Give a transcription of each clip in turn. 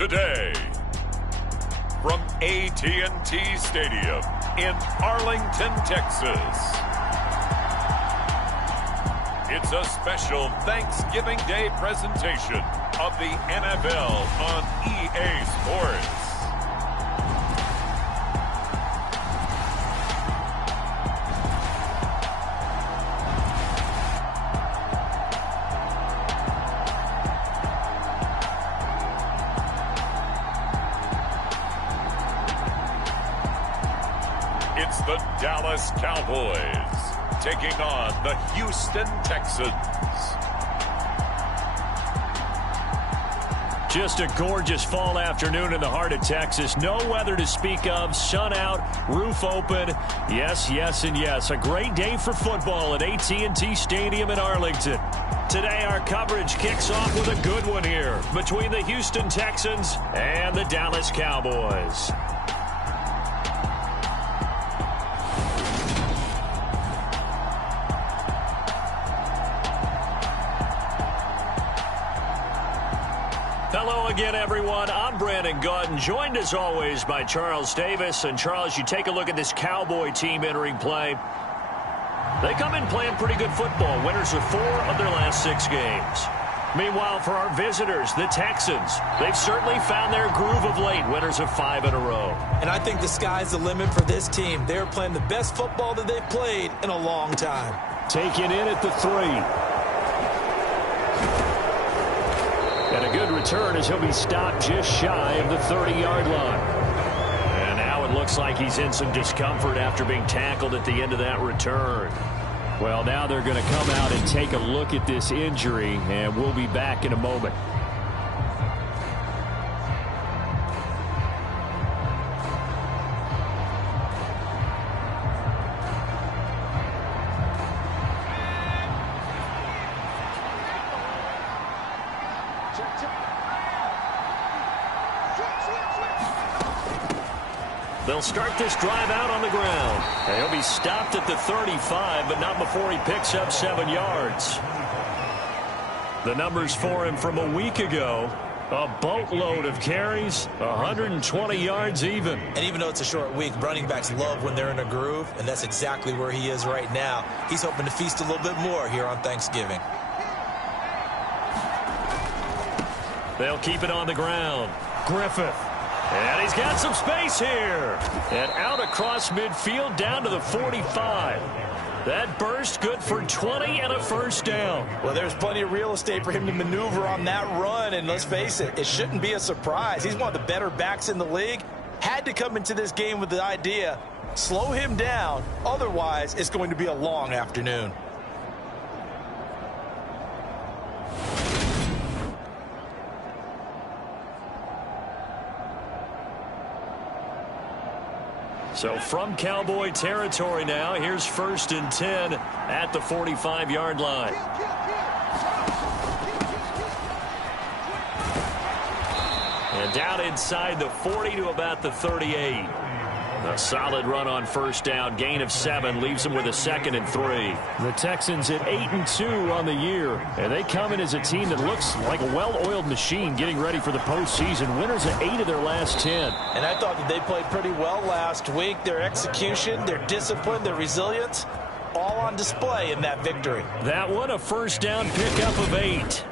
today. From AT&T Stadium in Arlington, Texas. It's a special Thanksgiving Day presentation of the NFL on EA Sports. It's the Dallas Cowboys taking on the Houston Texans. Just a gorgeous fall afternoon in the heart of Texas. No weather to speak of. Sun out, roof open. Yes, yes, and yes. A great day for football at AT&T Stadium in Arlington. Today, our coverage kicks off with a good one here between the Houston Texans and the Dallas Cowboys. Hello again, everyone. I'm Brandon Gautin, joined as always by Charles Davis. And Charles, you take a look at this Cowboy team entering play. They come in playing pretty good football. Winners of 4 of their last 6 games. Meanwhile, for our visitors, the Texans, they've certainly found their groove of late. Winners of 5 in a row. And I think the sky's the limit for this team. They're playing the best football that they've played in a long time. Taken in at the 3. And a good return as he'll be stopped just shy of the 30-yard line. And now it looks like he's in some discomfort after being tackled at the end of that return. Well, now they're going to come out and take a look at this injury, and we'll be back in a moment. They'll start this drive out on the ground. And he'll be stopped at the 35, but not before he picks up 7 yards. The numbers for him from a week ago, a boatload of carries, 120 yards even. And even though it's a short week, running backs love when they're in a groove, and that's exactly where he is right now. He's hoping to feast a little bit more here on Thanksgiving. They'll keep it on the ground. Griffith. And he's got some space here. And out across midfield down to the 45. That burst good for 20 and a first down. Well, there's plenty of real estate for him to maneuver on that run. And let's face it, it shouldn't be a surprise. He's one of the better backs in the league. Had to come into this game with the idea, slow him down. Otherwise, it's going to be a long afternoon. So from Cowboy territory now, here's 1st and 10 at the 45-yard line. And down inside the 40 to about the 38. A solid run on first down, gain of 7, leaves them with a 2nd and 3. The Texans at 8-2 on the year, and they come in as a team that looks like a well-oiled machine getting ready for the postseason. Winners of 8 of their last 10. And I thought that they played pretty well last week. Their execution, their discipline, their resilience, all on display in that victory. That one, a first down pickup of 8.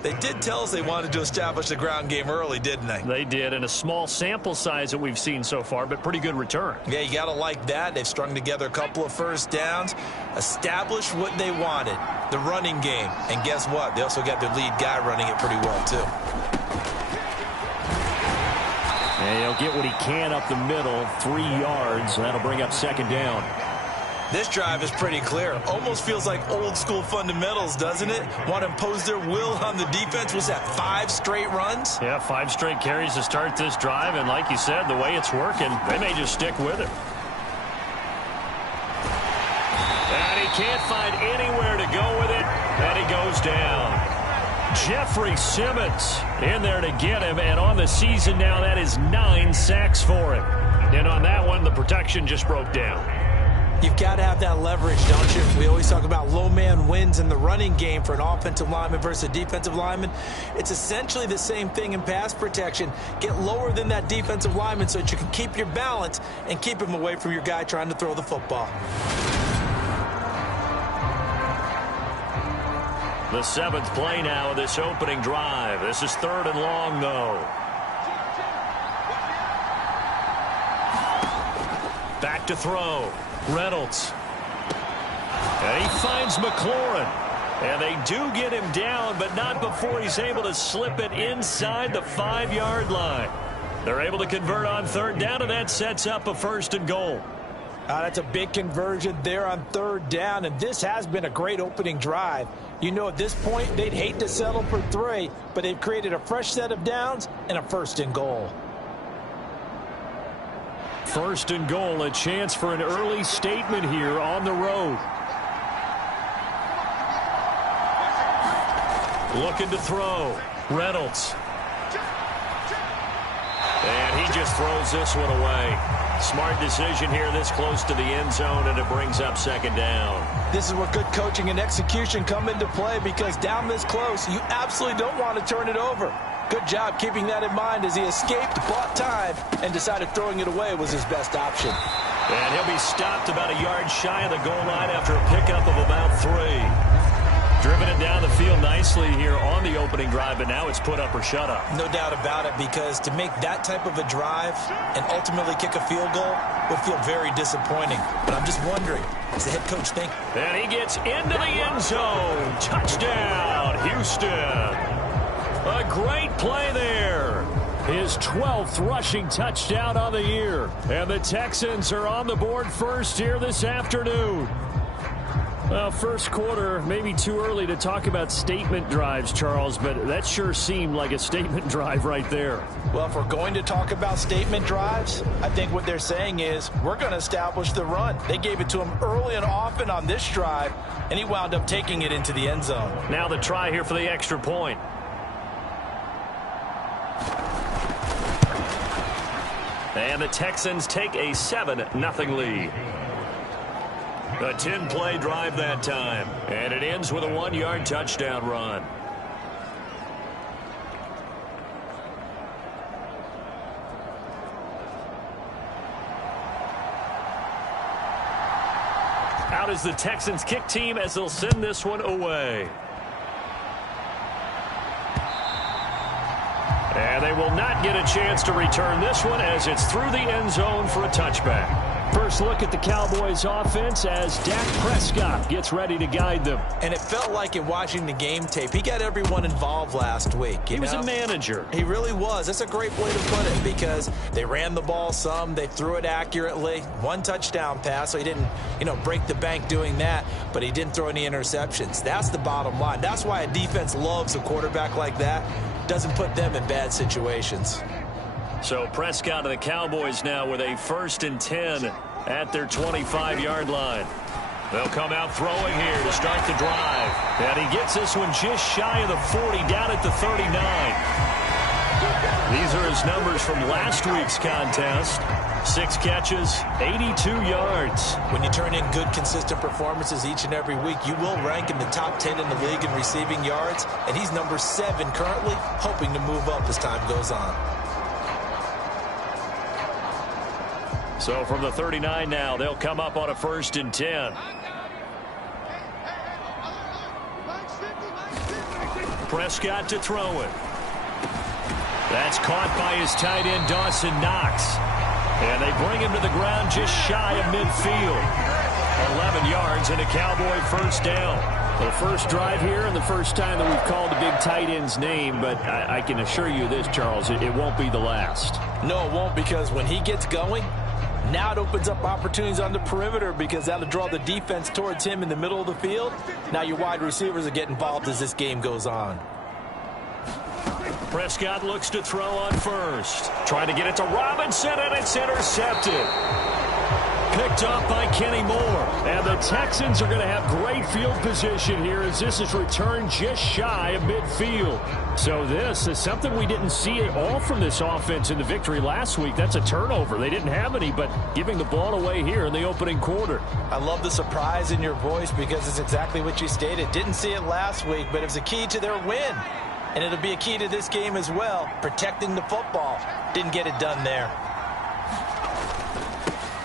They did tell us they wanted to establish the ground game early, didn't they? They did, and a small sample size that we've seen so far, but pretty good return. Yeah, you got to like that. They've strung together a couple of first downs, established what they wanted, the running game. And guess what? They also got their lead guy running it pretty well, too. And he'll get what he can up the middle, 3 yards. That'll bring up 2nd down. This drive is pretty clear. Almost feels like old school fundamentals, doesn't it? Want to impose their will on the defense. Was that 5 straight runs? Yeah, 5 straight carries to start this drive. And like you said, the way it's working, they may just stick with it. And he can't find anywhere to go with it. And he goes down. Jeffrey Simmons in there to get him. And on the season now, that is 9 sacks for him. And on that one, the protection just broke down. You've got to have that leverage, don't you? We always talk about low man wins in the running game for an offensive lineman versus a defensive lineman. It's essentially the same thing in pass protection. Get lower than that defensive lineman so that you can keep your balance and keep him away from your guy trying to throw the football. The 7th play now of this opening drive. This is 3rd and long, though. Back to throw. Reynolds. And he finds McLaurin. And they do get him down, but not before he's able to slip it inside the 5-yard line. They're able to convert on 3rd down, and that sets up a 1st and goal. That's a big conversion there on 3rd down, and this has been a great opening drive. You know, at this point, they'd hate to settle for 3, but they've created a fresh set of downs and a 1st and goal. 1st and goal, a chance for an early statement here on the road. Looking to throw. Reynolds. And he just throws this one away. Smart decision here this close to the end zone, and it brings up 2nd down. This is where good coaching and execution come into play, because down this close, you absolutely don't want to turn it over. Good job keeping that in mind as he escaped, bought time, and decided throwing it away was his best option. And he'll be stopped about a yard shy of the goal line after a pickup of about 3. Driven it down the field nicely here on the opening drive, but now it's put up or shut up. No doubt about it, because to make that type of a drive and ultimately kick a field goal would feel very disappointing. But I'm just wondering, does the head coach think? And he gets into the end zone. Touchdown, Houston. A great play there. His 12th rushing touchdown on the year. And the Texans are on the board first here this afternoon. Well, first quarter, maybe too early to talk about statement drives, Charles, but that sure seemed like a statement drive right there. Well, if we're going to talk about statement drives, I think what they're saying is we're going to establish the run. They gave it to him early and often on this drive, and he wound up taking it into the end zone. Now the try here for the extra point. And the Texans take a 7-0 lead. A 10-play drive that time. And it ends with a 1-yard touchdown run. Out is the Texans kick team as they'll send this one away. And they will not get a chance to return this one as it's through the end zone for a touchback. First look at the Cowboys offense as Dak Prescott gets ready to guide them. And it felt like in watching the game tape, he got everyone involved last week. He was a manager. He really was. That's a great way to put it, because they ran the ball some, they threw it accurately. 1 touchdown pass, so he didn't, break the bank doing that, but he didn't throw any interceptions. That's the bottom line. That's why a defense loves a quarterback like that. Doesn't put them in bad situations. So Prescott and the Cowboys now with a 1st and 10 at their 25-yard line. They'll come out throwing here to start the drive. And he gets this one just shy of the 40, down at the 39. These are his numbers from last week's contest. 6 catches, 82 yards. When you turn in good, consistent performances each and every week, you will rank in the top 10 in the league in receiving yards. And he's number 7 currently, hoping to move up as time goes on. So from the 39 now, they'll come up on a 1st and 10. Prescott to throw it. That's caught by his tight end, Dawson Knox. And they bring him to the ground just shy of midfield. 11 yards and a Cowboy 1st down. The first drive here and the first time that we've called the big tight end's name, but I can assure you this, Charles, it won't be the last. No, it won't, because when he gets going, now it opens up opportunities on the perimeter, because that'll draw the defense towards him in the middle of the field. Now your wide receivers will get involved as this game goes on. Prescott looks to throw on 1st. Trying to get it to Robinson, and it's intercepted. picked off by Kenny Moore. And the Texans are going to have great field position here as this is returned just shy of midfield. So this is something we didn't see at all from this offense in the victory last week. That's a turnover. They didn't have any, but giving the ball away here in the opening quarter. I love the surprise in your voice because it's exactly what you stated. Didn't see it last week, but it was a key to their win. And it'll be a key to this game as well, protecting the football. Didn't get it done there.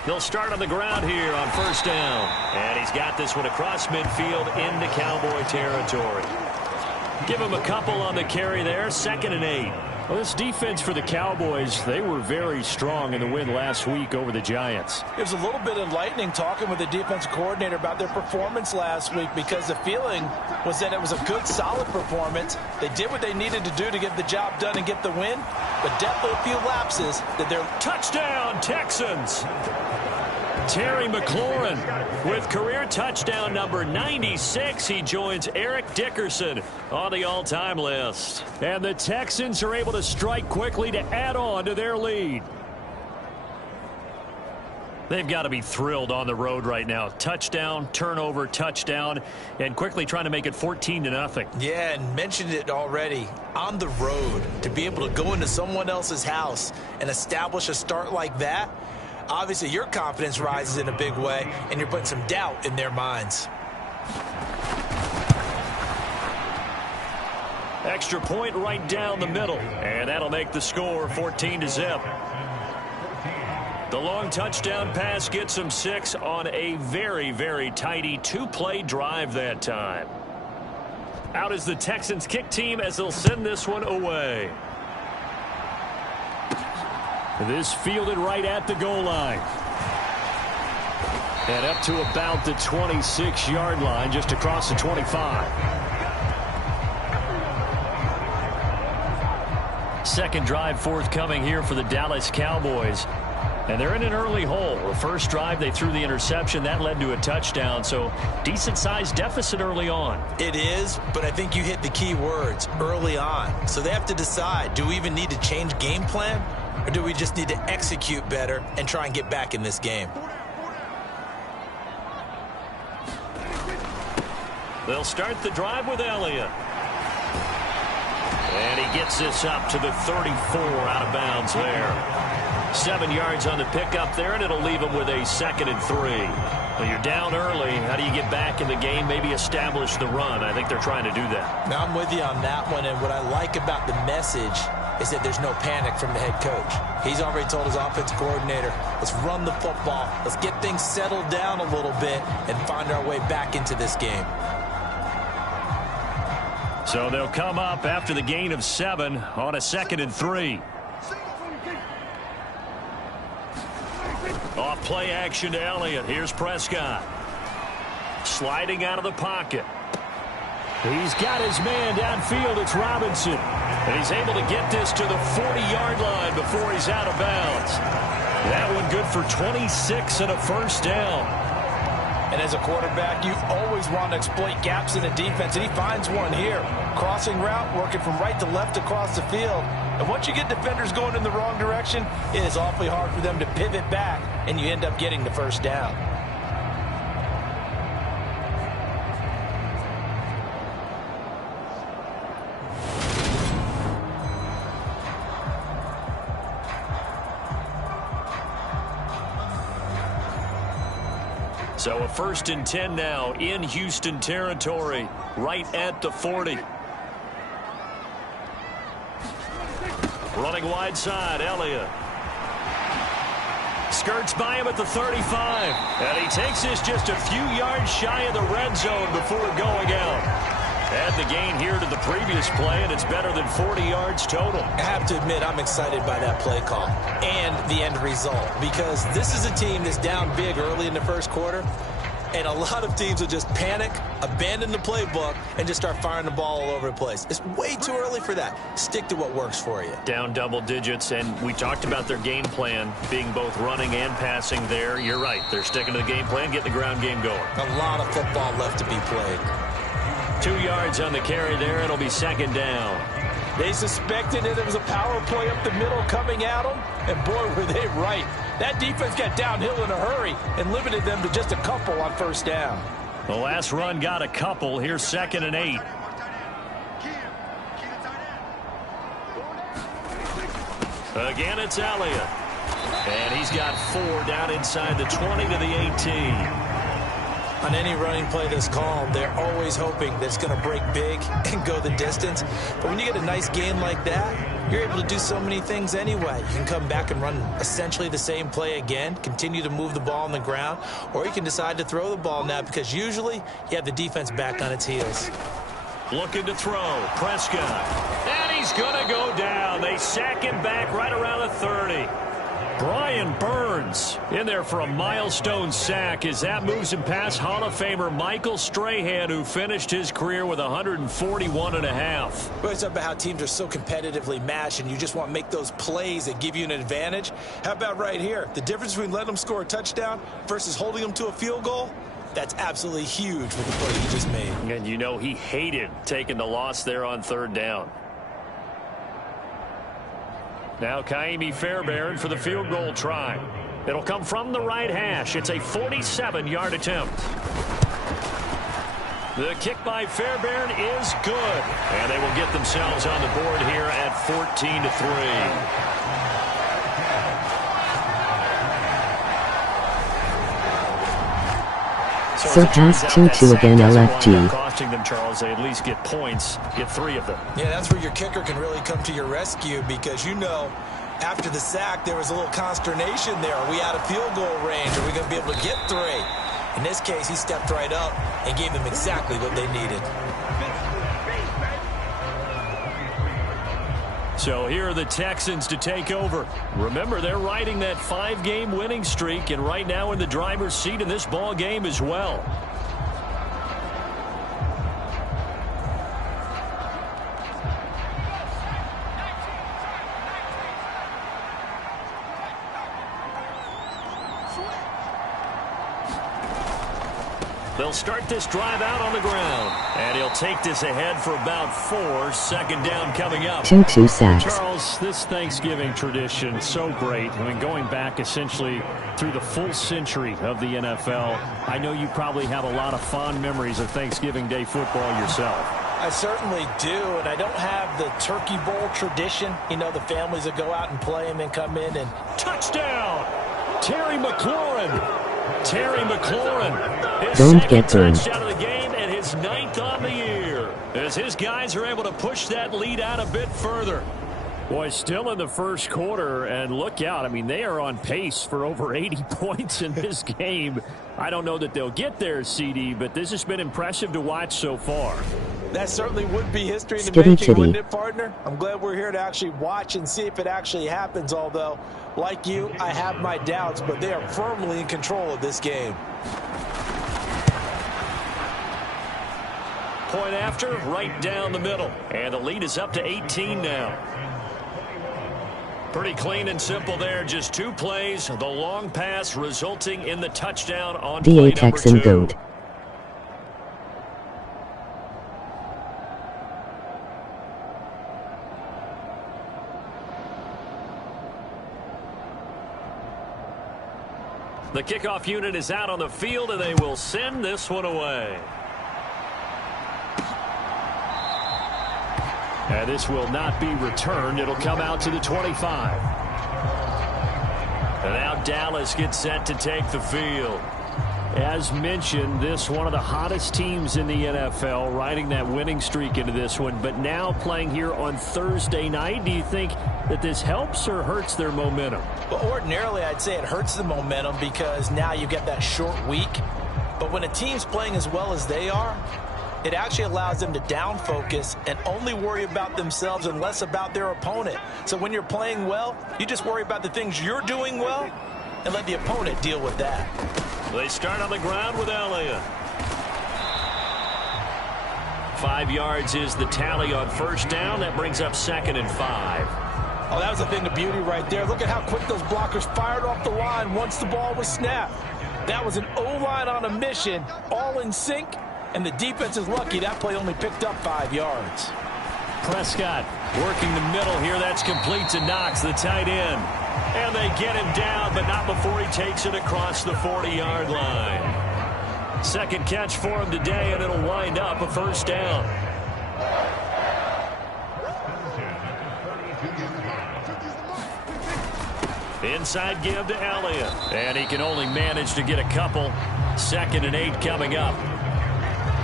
They'll start on the ground here on first down. And he's got this one across midfield into Cowboy territory. Give him a couple on the carry there, 2nd and 8. Well, this defense for the Cowboys, they were very strong in the win last week over the Giants. It was a little bit enlightening talking with the defensive coordinator about their performance last week because the feeling was that it was a good, solid performance. They did what they needed to do to get the job done and get the win, but definitely a few lapses that they're... Touchdown, Texans! Terry McLaurin with career touchdown number 96. He joins Eric Dickerson on the all-time list. And the Texans are able to strike quickly to add on to their lead. They've got to be thrilled on the road right now. Touchdown, turnover, touchdown, and quickly trying to make it 14-0. Yeah, and mentioned it already. On the road, to be able to go into someone else's house and establish a start like that, obviously your confidence rises in a big way, and you're putting some doubt in their minds. Extra point right down the middle, and that'll make the score 14-0. The long touchdown pass gets them 6 on a very, very tidy 2-play drive that time. Out is the Texans kick team as they'll send this one away. This fielded right at the goal line. And up to about the 26-yard line, just across the 25. Second drive forthcoming here for the Dallas Cowboys. And they're in an early hole. The first drive, they threw the interception. That led to a touchdown, so decent-sized deficit early on. It is, but I think you hit the key words, early on. So they have to decide, do we even need to change game plan? Or do we just need to execute better and try and get back in this game? They'll start the drive with Elliott. And he gets this up to the 34 out of bounds there. 7 yards on the pickup there, and it'll leave him with a 2nd and 3. Well, you're down early. How do you get back in the game, maybe establish the run? I think they're trying to do that. Now, I'm with you on that one, and what I like about the message is that there's no panic from the head coach. He's already told his offensive coordinator, let's run the football, let's get things settled down a little bit and find our way back into this game. So they'll come up after the gain of 7 on a 2nd and 3. Off play action to Elliott. Here's Prescott. Sliding out of the pocket. He's got his man downfield. It's Robinson. And he's able to get this to the 40-yard line before he's out of bounds. That one good for 26 and a first down. And as a quarterback, you always want to exploit gaps in the defense, and he finds one here. Crossing route, working from right to left across the field. And once you get defenders going in the wrong direction, it is awfully hard for them to pivot back, and you end up getting the first down. So a 1st and 10 now in Houston territory, right at the 40. Running wide side, Elliott. Skirts by him at the 35. And he takes this just a few yards shy of the red zone before going out. Add the gain here to the previous play, and it's better than 40 yards total. I have to admit, I'm excited by that play call and the end result, because this is a team that's down big early in the first quarter, and a lot of teams will just panic, abandon the playbook, and just start firing the ball all over the place. It's way too early for that. Stick to what works for you. Down double digits, and we talked about their game plan being both running and passing there. You're right. They're sticking to the game plan, getting the ground game going. A lot of football left to be played. 2 yards on the carry there. It'll be 2nd down. They suspected that it was a power play up the middle coming at them, and boy, were they right. That defense got downhill in a hurry and limited them to just a couple on first down. The last run got a couple. Here's 2nd and 8. Again, it's Elliott. And he's got 4 down inside the 20 to the 18. On any running play this calm, they're always hoping that it's going to break big and go the distance. But when you get a nice gain like that, you're able to do so many things anyway. You can come back and run essentially the same play again, continue to move the ball on the ground, or you can decide to throw the ball now because usually you have the defense back on its heels. Looking to throw. Prescott. And he's going to go down. They sack him back right around the 30. Brian Burns in there for a milestone sack as that moves him past Hall of Famer Michael Strahan, who finished his career with 141.5. Well, it's about how teams are so competitively matched, and you just want to make those plays that give you an advantage. How about right here? The difference between letting them score a touchdown versus holding them to a field goal? That's absolutely huge with the play he just made. And you know he hated taking the loss there on 3rd down. Now Kaimi Fairbairn for the field goal try. It'll come from the right hash. It's a 47-yard attempt. The kick by Fairbairn is good. And they will get themselves on the board here at 14-3. Surpass 2-2 again, LFG. Costing them, Charles. They at least get points, get 3 of them. Yeah, that's where your kicker can really come to your rescue because, you know, after the sack, there was a little consternation there. Are we out of field goal range? Are we going to be able to get 3? In this case, he stepped right up and gave them exactly what they needed. So here are the Texans to take over. Remember, they're riding that 5-game winning streak, and right now in the driver's seat in this ball game as well. They'll start this drive out on the ground. And he'll take this ahead for about 4. 2nd down coming up. 2 sacks. Charles, this Thanksgiving tradition, so great. I mean, going back essentially through the full century of the NFL, I know you probably have a lot of fond memories of Thanksgiving Day football yourself. I certainly do, and I don't have the Turkey Bowl tradition. You know, the families that go out and play and then come in and... Touchdown! Terry McLaurin! Terry McLaurin, his Don't get burned. touchdown of the game and his 9th on the year. As his guys are able to push that lead out a bit further. Boy, still in the first quarter, and look out. I mean, they are on pace for over 80 points in this game. I don't know that they'll get there, CD, but this has been impressive to watch so far. That certainly would be history in the making, wouldn't it, partner? I'm glad we're here to actually watch and see if it actually happens, although, like you, I have my doubts, but they are firmly in control of this game. Point after, right down the middle. And the lead is up to 18 now. Pretty clean and simple there. Just 2 plays. The long pass resulting in the touchdown on play number 2. Texan GOAT. The kickoff unit is out on the field, and they will send this one away. And this will not be returned. It'll come out to the 25. And now Dallas gets set to take the field. As mentioned, this one of the hottest teams in the NFL, riding that winning streak into this one, but now playing here on Thursday night. Do you think that this helps or hurts their momentum? Well, ordinarily, I'd say it hurts the momentum because now you get that short week. But when a team's playing as well as they are, it actually allows them to down focus and only worry about themselves and less about their opponent. So when you're playing well, you just worry about the things you're doing well and let the opponent deal with that. They start on the ground with Elliott. 5 yards is the tally on first down. That brings up 2nd and 5. Oh, that was a thing of beauty right there. Look at how quick those blockers fired off the line once the ball was snapped. That was an O-line on a mission, all in sync, and the defense is lucky that play only picked up 5 yards. Prescott working the middle here. That's complete to Knox, the tight end. And they get him down, but not before he takes it across the 40-yard line. Second catch for him today, and it'll wind up a first down. Inside give to Elliott. And he can only manage to get a couple. 2nd and 8 coming up.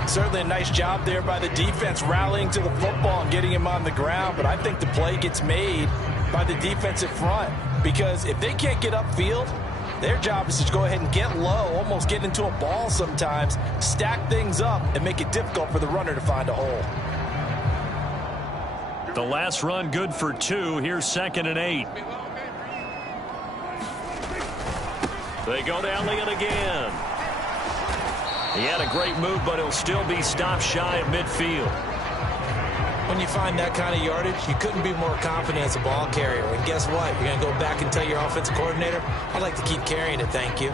Certainly a nice job there by the defense rallying to the football and getting him on the ground. But I think the play gets made by the defensive front. Because if they can't get upfield, their job is to go ahead and get low, almost get into a ball sometimes, stack things up, and make it difficult for the runner to find a hole. The last run good for 2. Here's 2nd and 8. They go to Elliott again. He had a great move, but he'll still be stopped shy of midfield. When you find that kind of yardage, you couldn't be more confident as a ball carrier. And guess what? You're going to go back and tell your offensive coordinator, I'd like to keep carrying it, thank you.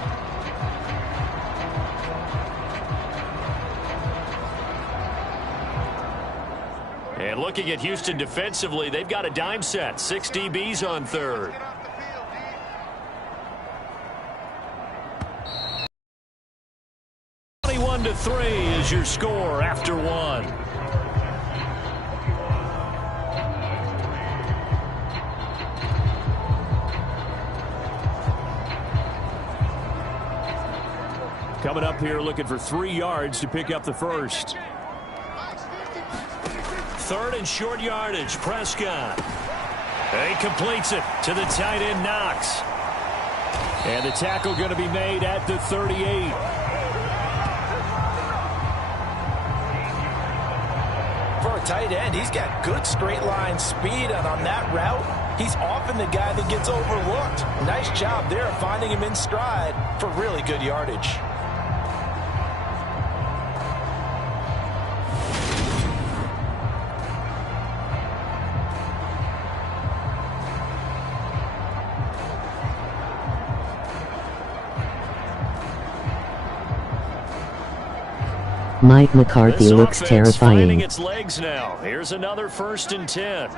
And looking at Houston defensively, they've got a dime set. 6 DBs on 3rd. To 3 is your score after 1. Coming up here looking for 3 yards to pick up the first. 3rd and short yardage. Prescott. He completes it to the tight end Knox. And the tackle going to be made at the 38. For a tight end, he's got good straight line speed, and on that route, he's often the guy that gets overlooked. Nice job there of finding him in stride for really good yardage. Mike McCarthy looks terrifying. Finding its legs now. Here's another 1st and 10.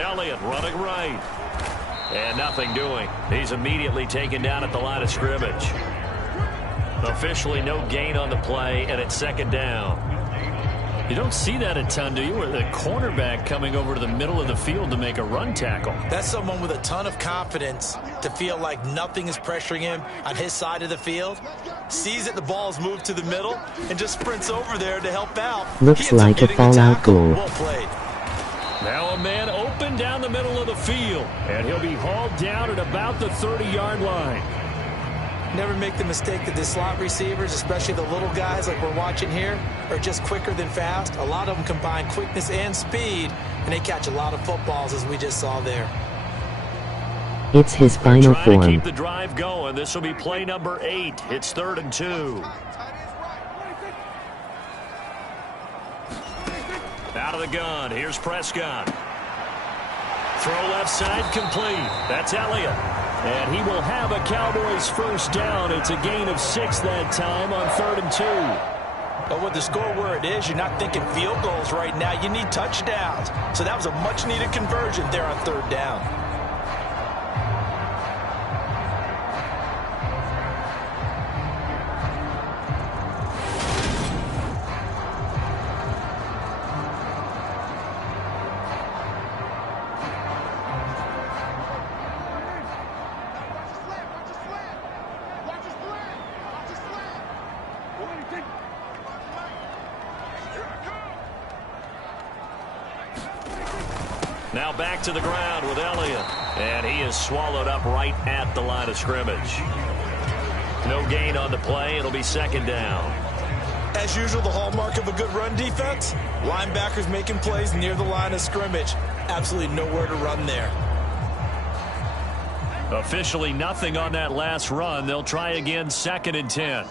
Elliott running right. And nothing doing. He's immediately taken down at the line of scrimmage. Officially no gain on the play, and it's 2nd down. You don't see that a ton, do you? With a cornerback coming over to the middle of the field to make a run tackle. That's someone with a ton of confidence to feel like nothing is pressuring him on his side of the field. Sees that the ball's moved to the middle and just sprints over there to help out. Looks like a fallout goal. Well played. Now a man open down the middle of the field, and he'll be hauled down at about the 30-yard line. Never make the mistake that the slot receivers, especially the little guys like we're watching here, are just quicker than fast. A lot of them combine quickness and speed, and they catch a lot of footballs, as we just saw there. It's his final trying form. To keep the drive going. This will be play number 8. It's 3rd and 2. Out of the gun. Here's Prescott. Throw left side complete. That's Elliott. And he will have a Cowboys first down. It's a gain of 6 that time on 3rd and 2. But with the score where it is, you're not thinking field goals right now. You need touchdowns. So that was a much-needed conversion there on 3rd down. Now back to the ground with Elliott. And he is swallowed up right at the line of scrimmage. No gain on the play. It'll be 2nd down. As usual, the hallmark of a good run defense, linebackers making plays near the line of scrimmage. Absolutely nowhere to run there. Officially nothing on that last run. They'll try again 2nd and 10.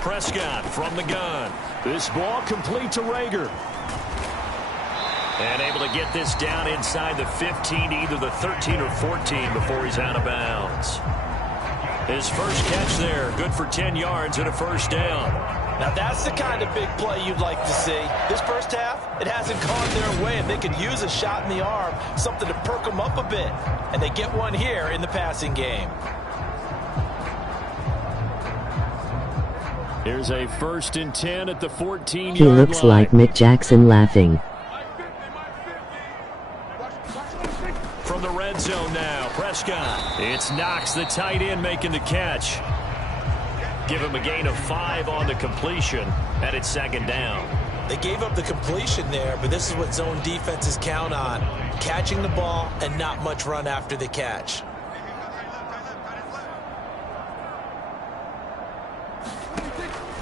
Prescott from the gun. This ball complete to Rager. And able to get this down inside the 15, either the 13 or 14 before he's out of bounds. His first catch there, good for 10 yards and a first down. Now that's the kind of big play you'd like to see. This first half, it hasn't gone their way, and they could use a shot in the arm, something to perk them up a bit. And they get one here in the passing game. Here's a 1st and 10 at the 14-yard line. He looks like Mick Jackson laughing. From the red zone now, Prescott. It's Knox, the tight end, making the catch. Give him a gain of 5 on the completion, and it's 2nd down. They gave up the completion there, but this is what zone defenses count on. Catching the ball and not much run after the catch.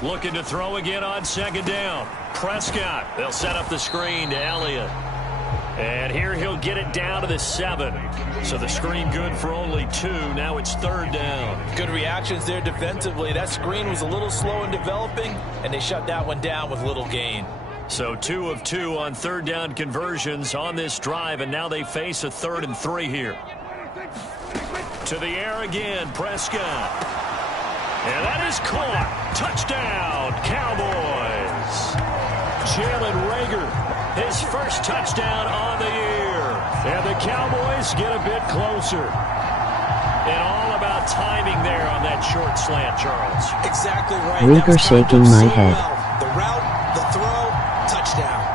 Looking to throw again on 2nd down. Prescott, they'll set up the screen to Elliott. And here he'll get it down to the 7. So the screen good for only 2. Now it's 3rd down. Good reactions there defensively. That screen was a little slow in developing, and they shut that one down with little gain. So 2 of 2 on 3rd down conversions on this drive, and now they face a 3rd and 3 here. To the air again, Prescott. And that is caught. Touchdown, Cowboys. Jalen Reagor, his first touchdown on the year. And the Cowboys get a bit closer. And all about timing there on that short slant, Charles. Exactly right. Reagor shaking my head. Well. The route, the throw, touchdown.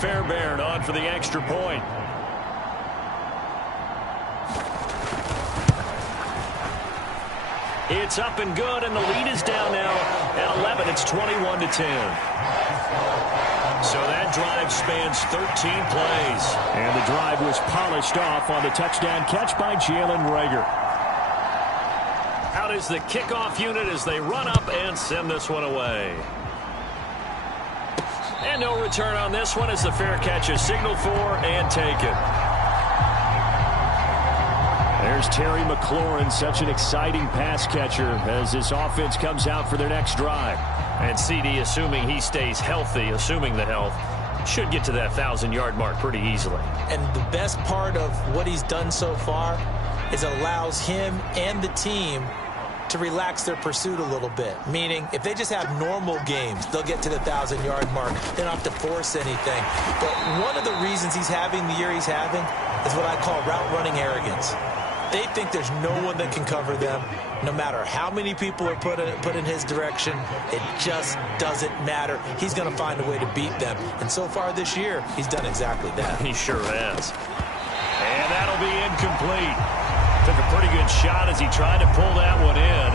Fairbairn on for the extra point. It's up and good, and the lead is down now at 11. It's 21-10. So that drive spans 13 plays. And the drive was polished off on the touchdown catch by Jalen Reagor. Out is the kickoff unit as they run up and send this one away. And no return on this one as the fair catch is signaled for and taken. There's Terry McLaurin, such an exciting pass catcher as this offense comes out for their next drive. And CD, assuming he stays healthy, assuming the health, should get to that 1,000-yard mark pretty easily. And the best part of what he's done so far is it allows him and the team to relax their pursuit a little bit. Meaning, if they just have normal games, they'll get to the 1,000-yard mark. They don't have to force anything. But one of the reasons he's having the year he's having is what I call route running arrogance. They think there's no one that can cover them. No matter how many people are put in his direction, it just doesn't matter. He's going to find a way to beat them. And so far this year, he's done exactly that. He sure has. And that'll be incomplete. Took a pretty good shot as he tried to pull that one in.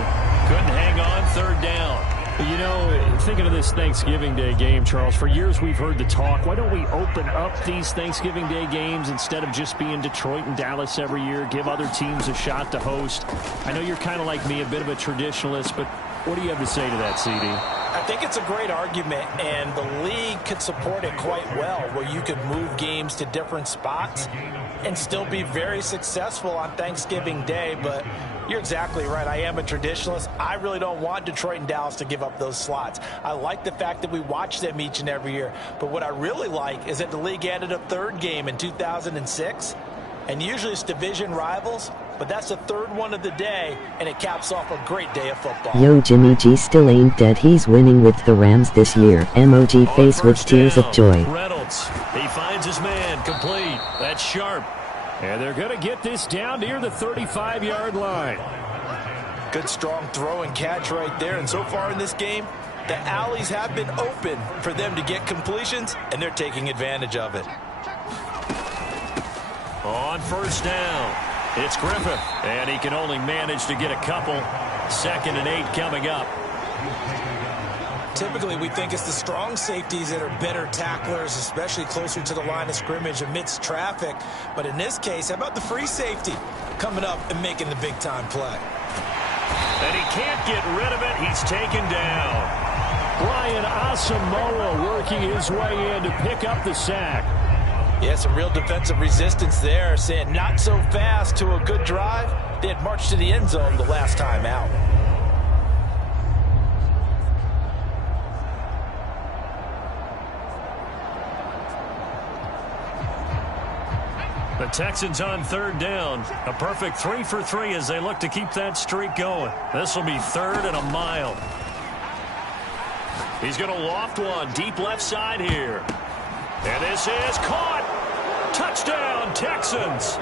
Couldn't hang on, 3rd down. You know, thinking of this Thanksgiving Day game, Charles, for years we've heard the talk, why don't we open up these Thanksgiving Day games instead of just being Detroit and Dallas every year, give other teams a shot to host? I know you're kind of like me, a bit of a traditionalist, but what do you have to say to that, CD? I think it's a great argument, and the league could support it quite well, where you could move games to different spots and still be very successful on Thanksgiving Day. But you're exactly right. I am a traditionalist. I really don't want Detroit and Dallas to give up those slots. I like the fact that we watch them each and every year. But what I really like is that the league added a 3rd game in 2006. And usually it's division rivals, but that's the 3rd one of the day, and it caps off a great day of football. Yo, Jimmy G still ain't dead. He's winning with the Rams this year. MOG face with tears of joy. Reynolds, he finds his man, complete. That's sharp. And they're going to get this down near the 35-yard line. Good strong throw and catch right there. And so far in this game, the alleys have been open for them to get completions, and they're taking advantage of it. On 1st down, it's Griffith, and he can only manage to get a couple. 2nd and 8 coming up. Typically, we think it's the strong safeties that are better tacklers, especially closer to the line of scrimmage amidst traffic. But in this case, how about the free safety coming up and making the big-time play? And he can't get rid of it. He's taken down. Brian Asamoah working his way in to pick up the sack. Yeah, some real defensive resistance there, saying not so fast to a good drive. They had marched to the end zone the last time out. The Texans on third down. A perfect 3 for 3 as they look to keep that streak going. This will be 3rd and a mile. He's going to loft one deep left side here. And this is caught. Touchdown, Texans.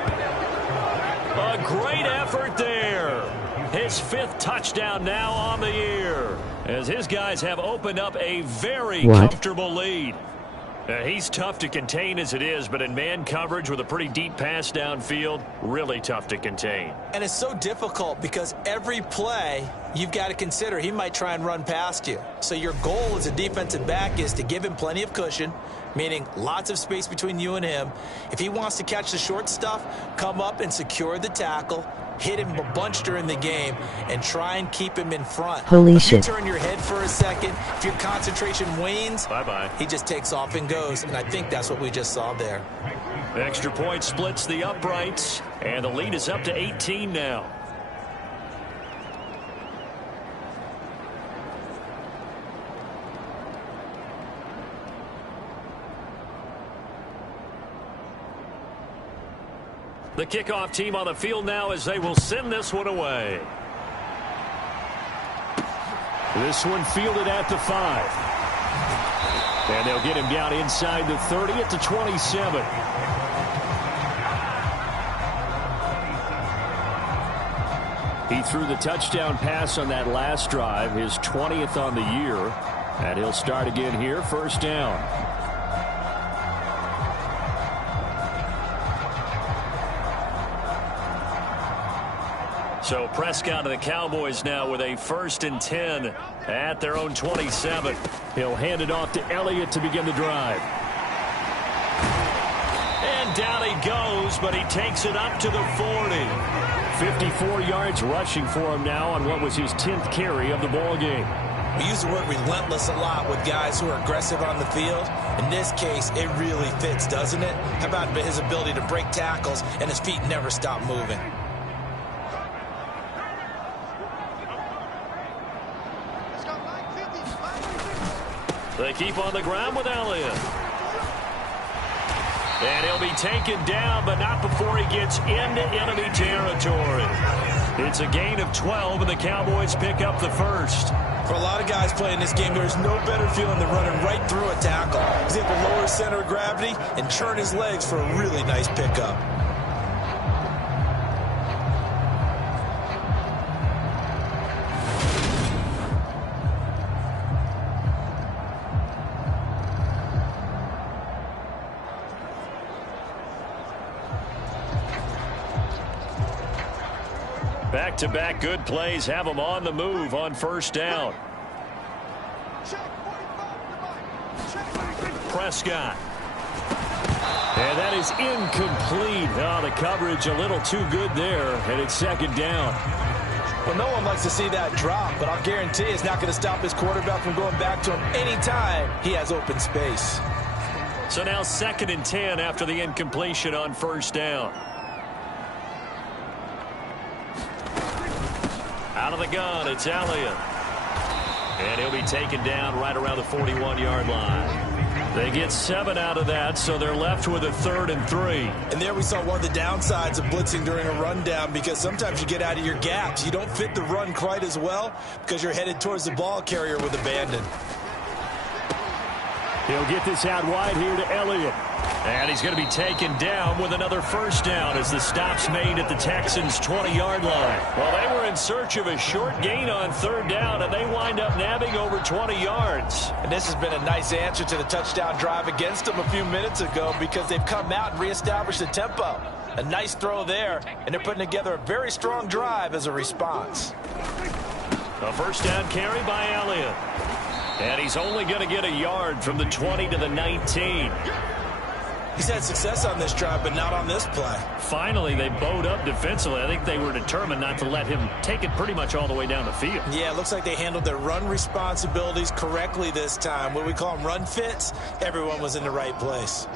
A great effort there. His 5th touchdown now on the year, as his guys have opened up a very comfortable lead. He's tough to contain as it is, but in man coverage with a pretty deep pass downfield, really tough to contain. And it's so difficult because every play you've got to consider he might try and run past you. So your goal as a defensive back is to give him plenty of cushion, meaning lots of space between you and him. If he wants to catch the short stuff, come up and secure the tackle, hit him a bunch during the game, and try and keep him in front. Holy if shit. you turn your head for a second, if your concentration wanes, bye-bye. He just takes off and goes, and I think that's what we just saw there. Extra point splits the uprights, and the lead is up to 18 now. The kickoff team on the field now as they will send this one away. This one fielded at the 5. And they'll get him down inside the 30 at the 27. He threw the touchdown pass on that last drive, his 20th on the year. And he'll start again here, 1st down. So Prescott and the Cowboys now with a 1st and 10 at their own 27. He'll hand it off to Elliott to begin the drive. And down he goes, but he takes it up to the 40. 54 yards rushing for him now on what was his 10th carry of the ball game. We use the word relentless a lot with guys who are aggressive on the field. In this case, it really fits, doesn't it? How about his ability to break tackles and his feet never stop moving? They keep on the ground with Elliott. And he'll be taken down, but not before he gets into enemy territory. It's a gain of 12, and the Cowboys pick up the 1st. For a lot of guys playing this game, there's no better feeling than running right through a tackle. He's able to lower his center of gravity and turn his legs for a really nice pickup. Back-to-back good plays have them on the move on 1st down. Prescott. And that is incomplete. Oh, the coverage a little too good there, and it's 2nd down. Well, no one likes to see that drop, but I'll guarantee it's not going to stop his quarterback from going back to him anytime he has open space. So now 2nd and 10 after the incompletion on 1st down. Out of the gun, it's Elliott. And he'll be taken down right around the 41-yard line. They get 7 out of that, so they're left with a 3rd and 3. And there we saw one of the downsides of blitzing during a rundown, because sometimes you get out of your gaps. You don't fit the run quite as well because you're headed towards the ball carrier with abandon. He'll get this out wide here to Elliott. And he's going to be taken down with another 1st down as the stop's made at the Texans' 20-yard line. Well, they were in search of a short gain on 3rd down, and they wind up nabbing over 20 yards. And this has been a nice answer to the touchdown drive against them a few minutes ago, because they've come out and reestablished the tempo. A nice throw there, and they're putting together a very strong drive as a response. A 1st down carry by Elliott. And he's only going to get a yard from the 20 to the 19. He's had success on this drive, but not on this play. Finally, they bowed up defensively. I think they were determined not to let him take it pretty much all the way down the field. Yeah, it looks like they handled their run responsibilities correctly this time. What we call them run fits, everyone was in the right place.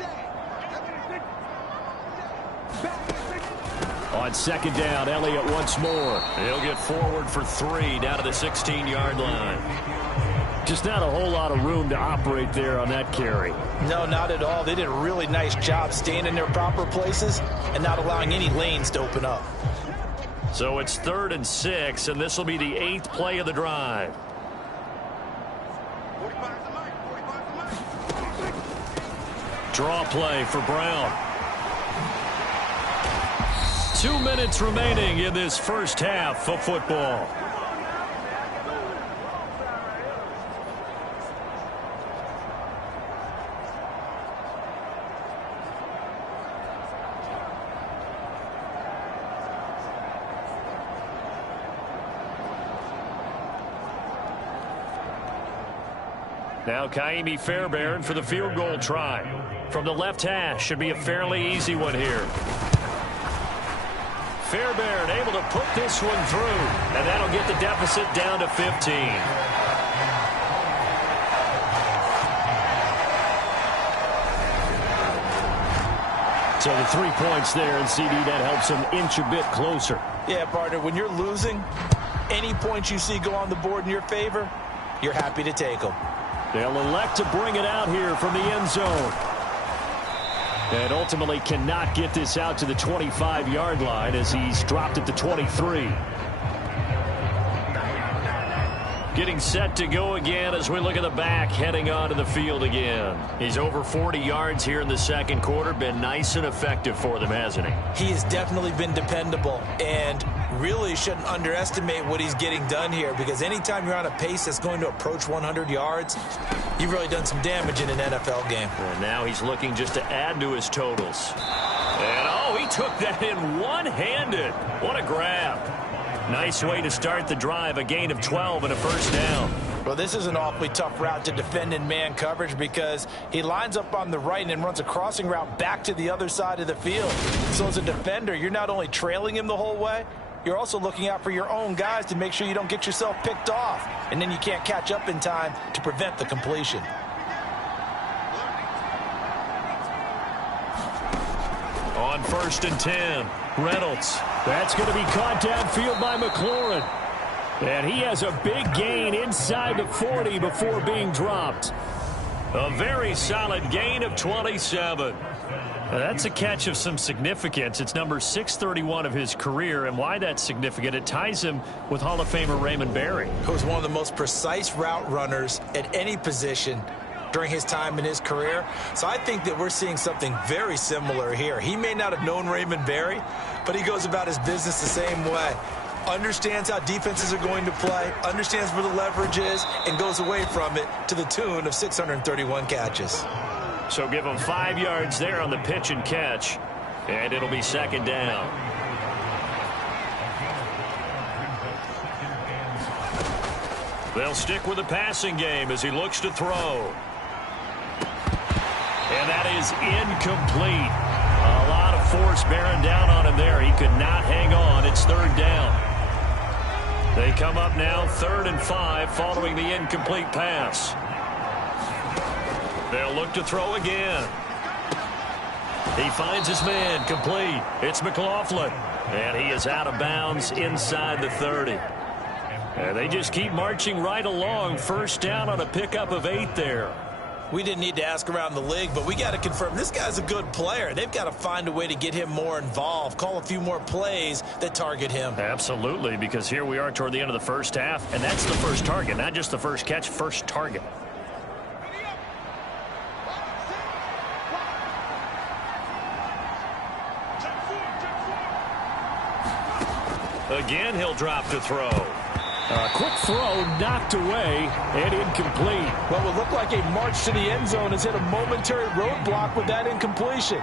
On 2nd down, Elliott once more. He'll get forward for 3 down to the 16-yard line. Just not a whole lot of room to operate there on that carry. No, not at all. They did a really nice job staying in their proper places and not allowing any lanes to open up. So it's 3rd and 6, and this will be the 8th play of the drive. Draw play for Brown. 2 minutes remaining in this first half of football. Now Kaimi Fairbairn for the field goal try. From the left hash, should be a fairly easy one here. Fairbairn able to put this one through, and that'll get the deficit down to 15. So the 3 points there, and CD, that helps him inch a bit closer. Yeah, partner, when you're losing, any points you see go on the board in your favor, you're happy to take them. They'll elect to bring it out here from the end zone. And ultimately cannot get this out to the 25-yard line as he's dropped at the 23. Getting set to go again as we look at the back heading onto the field again. He's over 40 yards here in the second quarter. Been nice and effective for them, hasn't he? He has definitely been dependable and really shouldn't underestimate what he's getting done here, because anytime you're on a pace that's going to approach 100 yards, you've really done some damage in an NFL game. And now he's looking just to add to his totals. And, oh, he took that in one-handed. What a grab. Nice way to start the drive, a gain of 12 and a first down. Well, this is an awfully tough route to defend in man coverage, because he lines up on the right and then runs a crossing route back to the other side of the field. So as a defender, you're not only trailing him the whole way, you're also looking out for your own guys to make sure you don't get yourself picked off, and then you can't catch up in time to prevent the completion. On 1st and 10, Reynolds. That's going to be caught downfield by McLaurin. And he has a big gain inside the 40 before being dropped. A very solid gain of 27. Now that's a catch of some significance. It's number 631 of his career, and why that's significant, it ties him with Hall of Famer Raymond Berry, who was one of the most precise route runners at any position during his time in his career. So I think that we're seeing something very similar here. He may not have known Raymond Berry, but he goes about his business the same way. Understands how defenses are going to play, understands where the leverage is, and goes away from it to the tune of 631 catches. So give him 5 yards there on the pitch and catch, and it'll be second down. They'll stick with the passing game as he looks to throw. And that is incomplete. A lot of force bearing down on him there. He could not hang on. It's third down. They come up now 3rd and 5 following the incomplete pass. They'll look to throw again. He finds his man complete. It's McLaughlin. And he is out of bounds inside the 30. And they just keep marching right along. First down on a pickup of 8 there. We didn't need to ask around the league, but we got to confirm this guy's a good player. They've got to find a way to get him more involved, call a few more plays that target him. Absolutely, because here we are toward the end of the first half, and that's the first target, not just the first catch, first target. Again, he'll drop to throw. A quick throw knocked away and incomplete. What would look like a march to the end zone has hit a momentary roadblock with that incompletion.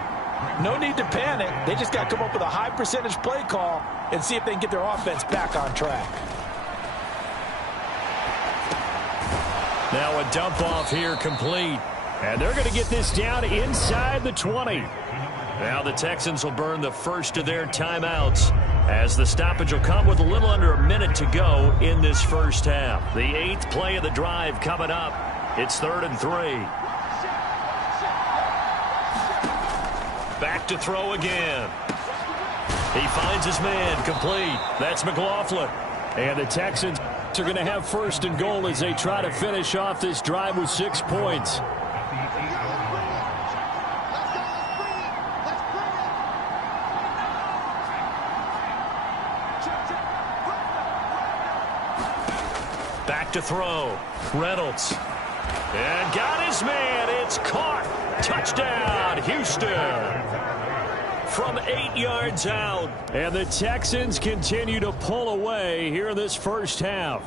No need to panic. They just got to come up with a high percentage play call and see if they can get their offense back on track. Now a dump off here complete. And they're going to get this down inside the 20. Now the Texans will burn the first of their timeouts, as the stoppage will come with a little under a minute to go in this first half. The 8th play of the drive coming up. It's 3rd and 3. Back to throw again. He finds his man complete. That's McLaughlin. And the Texans They're going to have first and goal as they try to finish off this drive with 6 points. Back to throw. Reynolds. And got his man. It's caught. Touchdown, Houston. From 8 yards out. And the Texans continue to pull away here in this first half.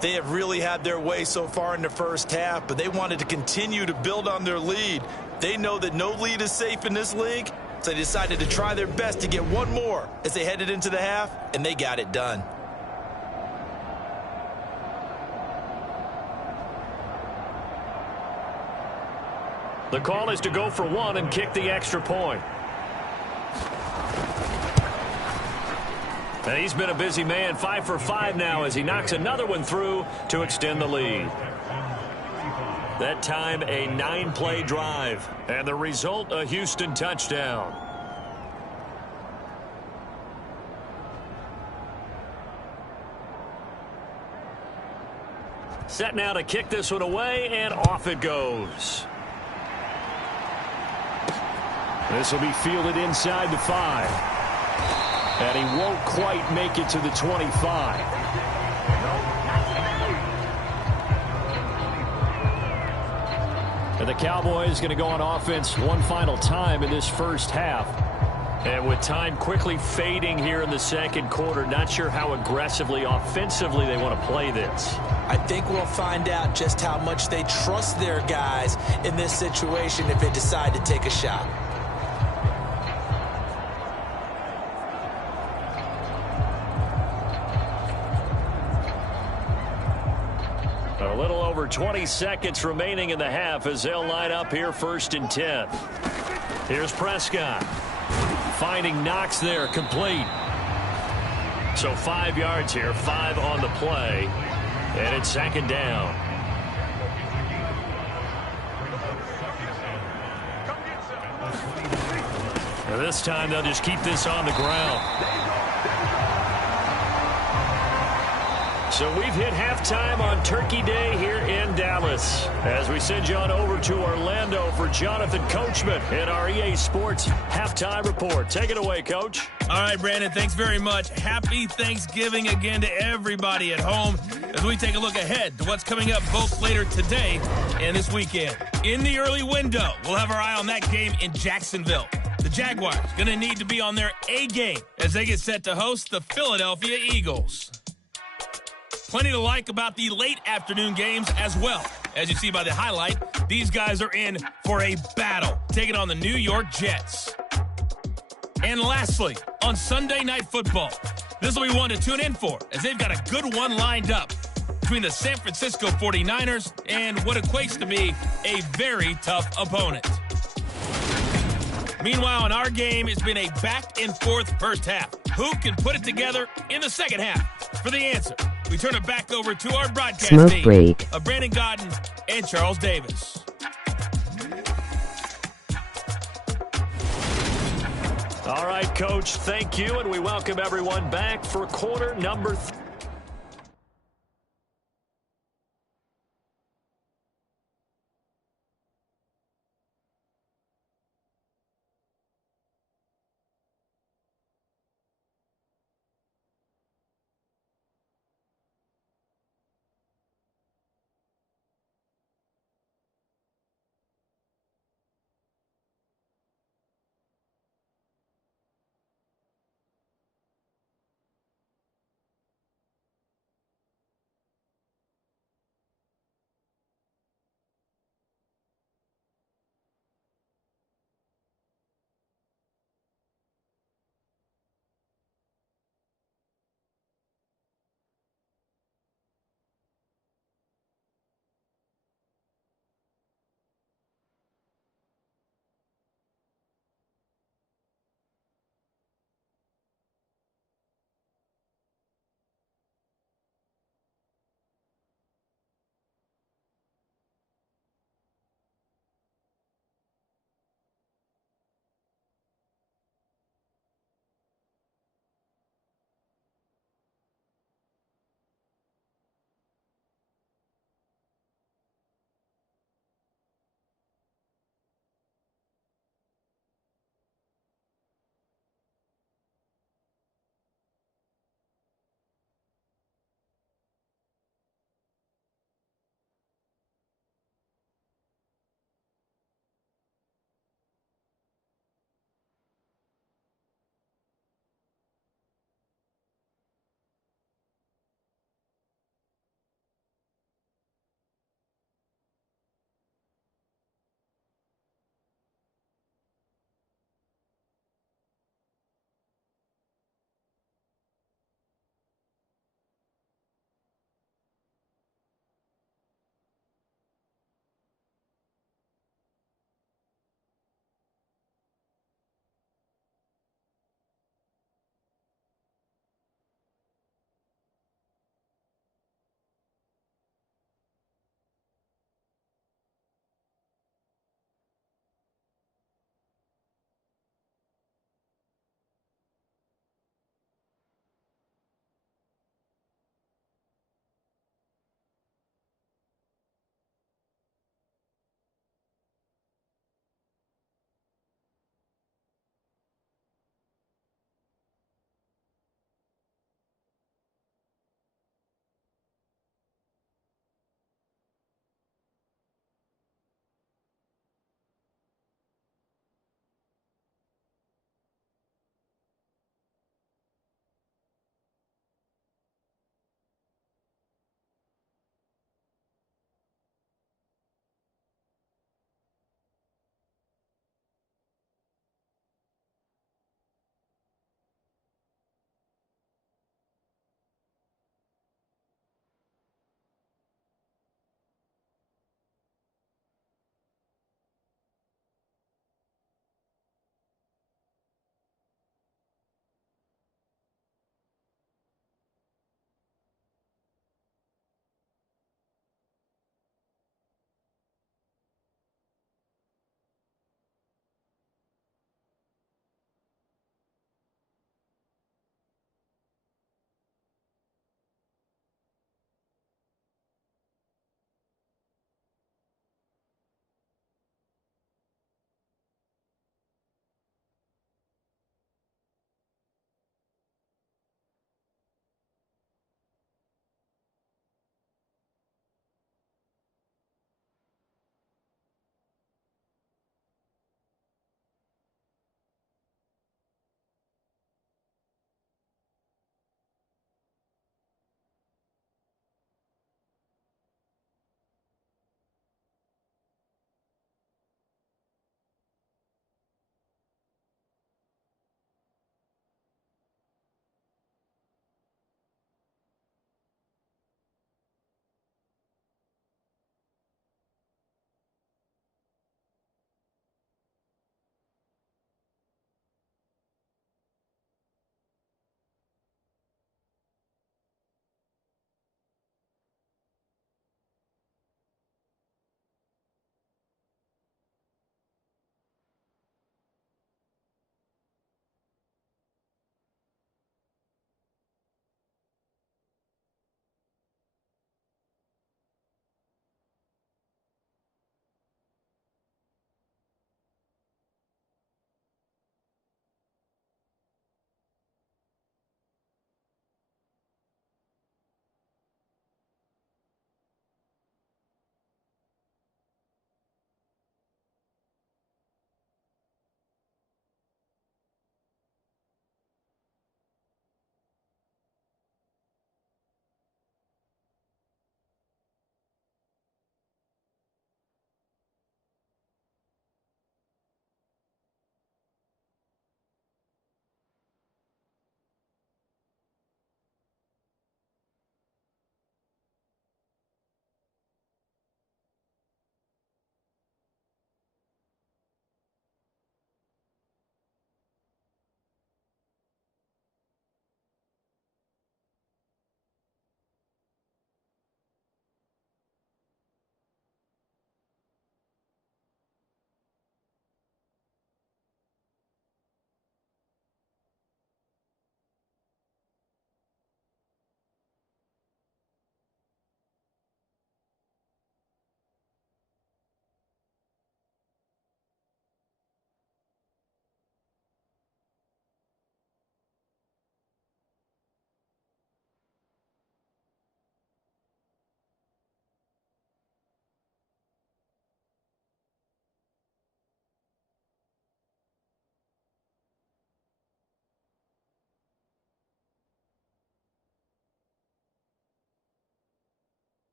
They have really had their way so far in the first half, but they wanted to continue to build on their lead. They know that no lead is safe in this league, so they decided to try their best to get one more as they headed into the half, and they got it done. The call is to go for one and kick the extra point. And he's been a busy man, 5 for 5 now as he knocks another one through to extend the lead. That time a 9-play drive. And the result, a Houston touchdown. Set now to kick this one away, and off it goes. This will be fielded inside the 5. And he won't quite make it to the 25. And the Cowboys going to go on offense one final time in this first half. And with time quickly fading here in the second quarter, not sure how aggressively, offensively they want to play this. I think we'll find out just how much they trust their guys in this situation if they decide to take a shot. A little over 20 seconds remaining in the half as they'll line up here first and 10. Here's Prescott. Finding Knox there, complete. So 5 yards here, 5 on the play. And it's second down. And this time they'll just keep this on the ground. So we've hit halftime on Turkey Day here in Dallas. As we send you on over to Orlando for Jonathan Coachman in our EA Sports Halftime Report. Take it away, Coach. All right, Brandon, thanks very much. Happy Thanksgiving again to everybody at home as we take a look ahead to what's coming up both later today and this weekend. In the early window, we'll have our eye on that game in Jacksonville. The Jaguars going to need to be on their A game as they get set to host the Philadelphia Eagles. Plenty to like about the late afternoon games as well. As you see by the highlight, these guys are in for a battle, taking on the New York Jets. And lastly, on Sunday Night Football, this will be one to tune in for, as they've got a good one lined up between the San Francisco 49ers and what equates to be a very tough opponent. Meanwhile, in our game, it's been a back-and-forth first half. Who can put it together in the second half? For the answer, we turn it back over to our broadcast Smoke team break. of Brandon Godden and Charles Davis. All right, Coach, thank you, and we welcome everyone back for quarter number 3.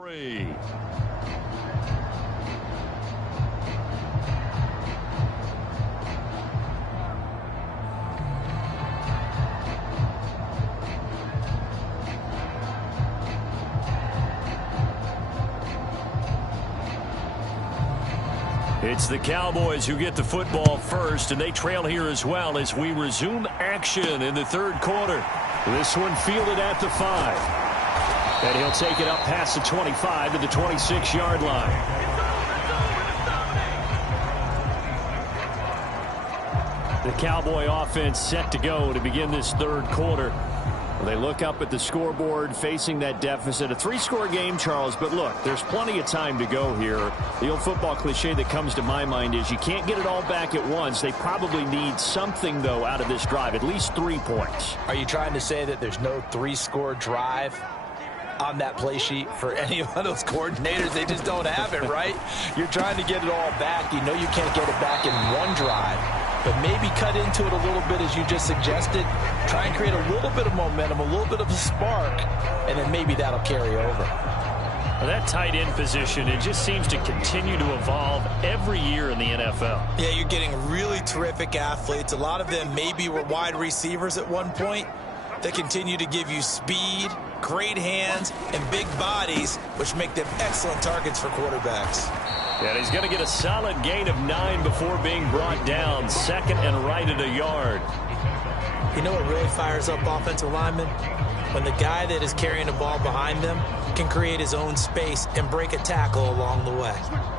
3. It's the Cowboys who get the football first, and they trail here as well as we resume action in the third quarter. This one fielded at the 5. And he'll take it up past the 25 to the 26-yard line. The Cowboy offense set to go to begin this third quarter. They look up at the scoreboard facing that deficit. A 3-score game, Charles, but look, there's plenty of time to go here. The old football cliche that comes to my mind is you can't get it all back at once. They probably need something, though, out of this drive, at least 3 points. Are you trying to say that there's no 3-score drive on that play sheet for any of those coordinators? They just don't have it, right? You're trying to get it all back. You know you can't get it back in one drive. But maybe cut into it a little bit, as you just suggested. Try and create a little bit of momentum, a little bit of a spark, and then maybe that'll carry over. Well, that tight end position, it just seems to continue to evolve every year in the NFL. Yeah, you're getting really terrific athletes. A lot of them maybe were wide receivers at one point. They continue to give you speed, great hands, and big bodies, which make them excellent targets for quarterbacks. And he's going to get a solid gain of 9 before being brought down. Second and right at a yard. You know what really fires up offensive linemen? When the guy that is carrying the ball behind them can create his own space and break a tackle along the way.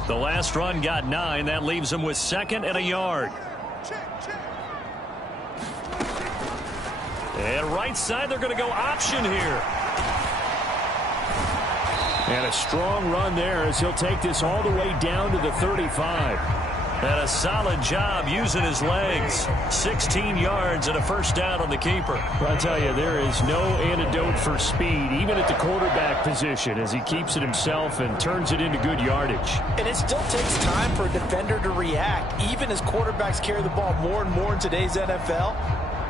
The last run got 9. That leaves him with second and a yard. And right side, they're going to go option here. And a strong run there as he'll take this all the way down to the 35. And a solid job using his legs. 16 yards and a first down on the keeper. I'll tell you, there is no antidote for speed, even at the quarterback position, as he keeps it himself and turns it into good yardage. And it still takes time for a defender to react. Even as quarterbacks carry the ball more and more in today's NFL,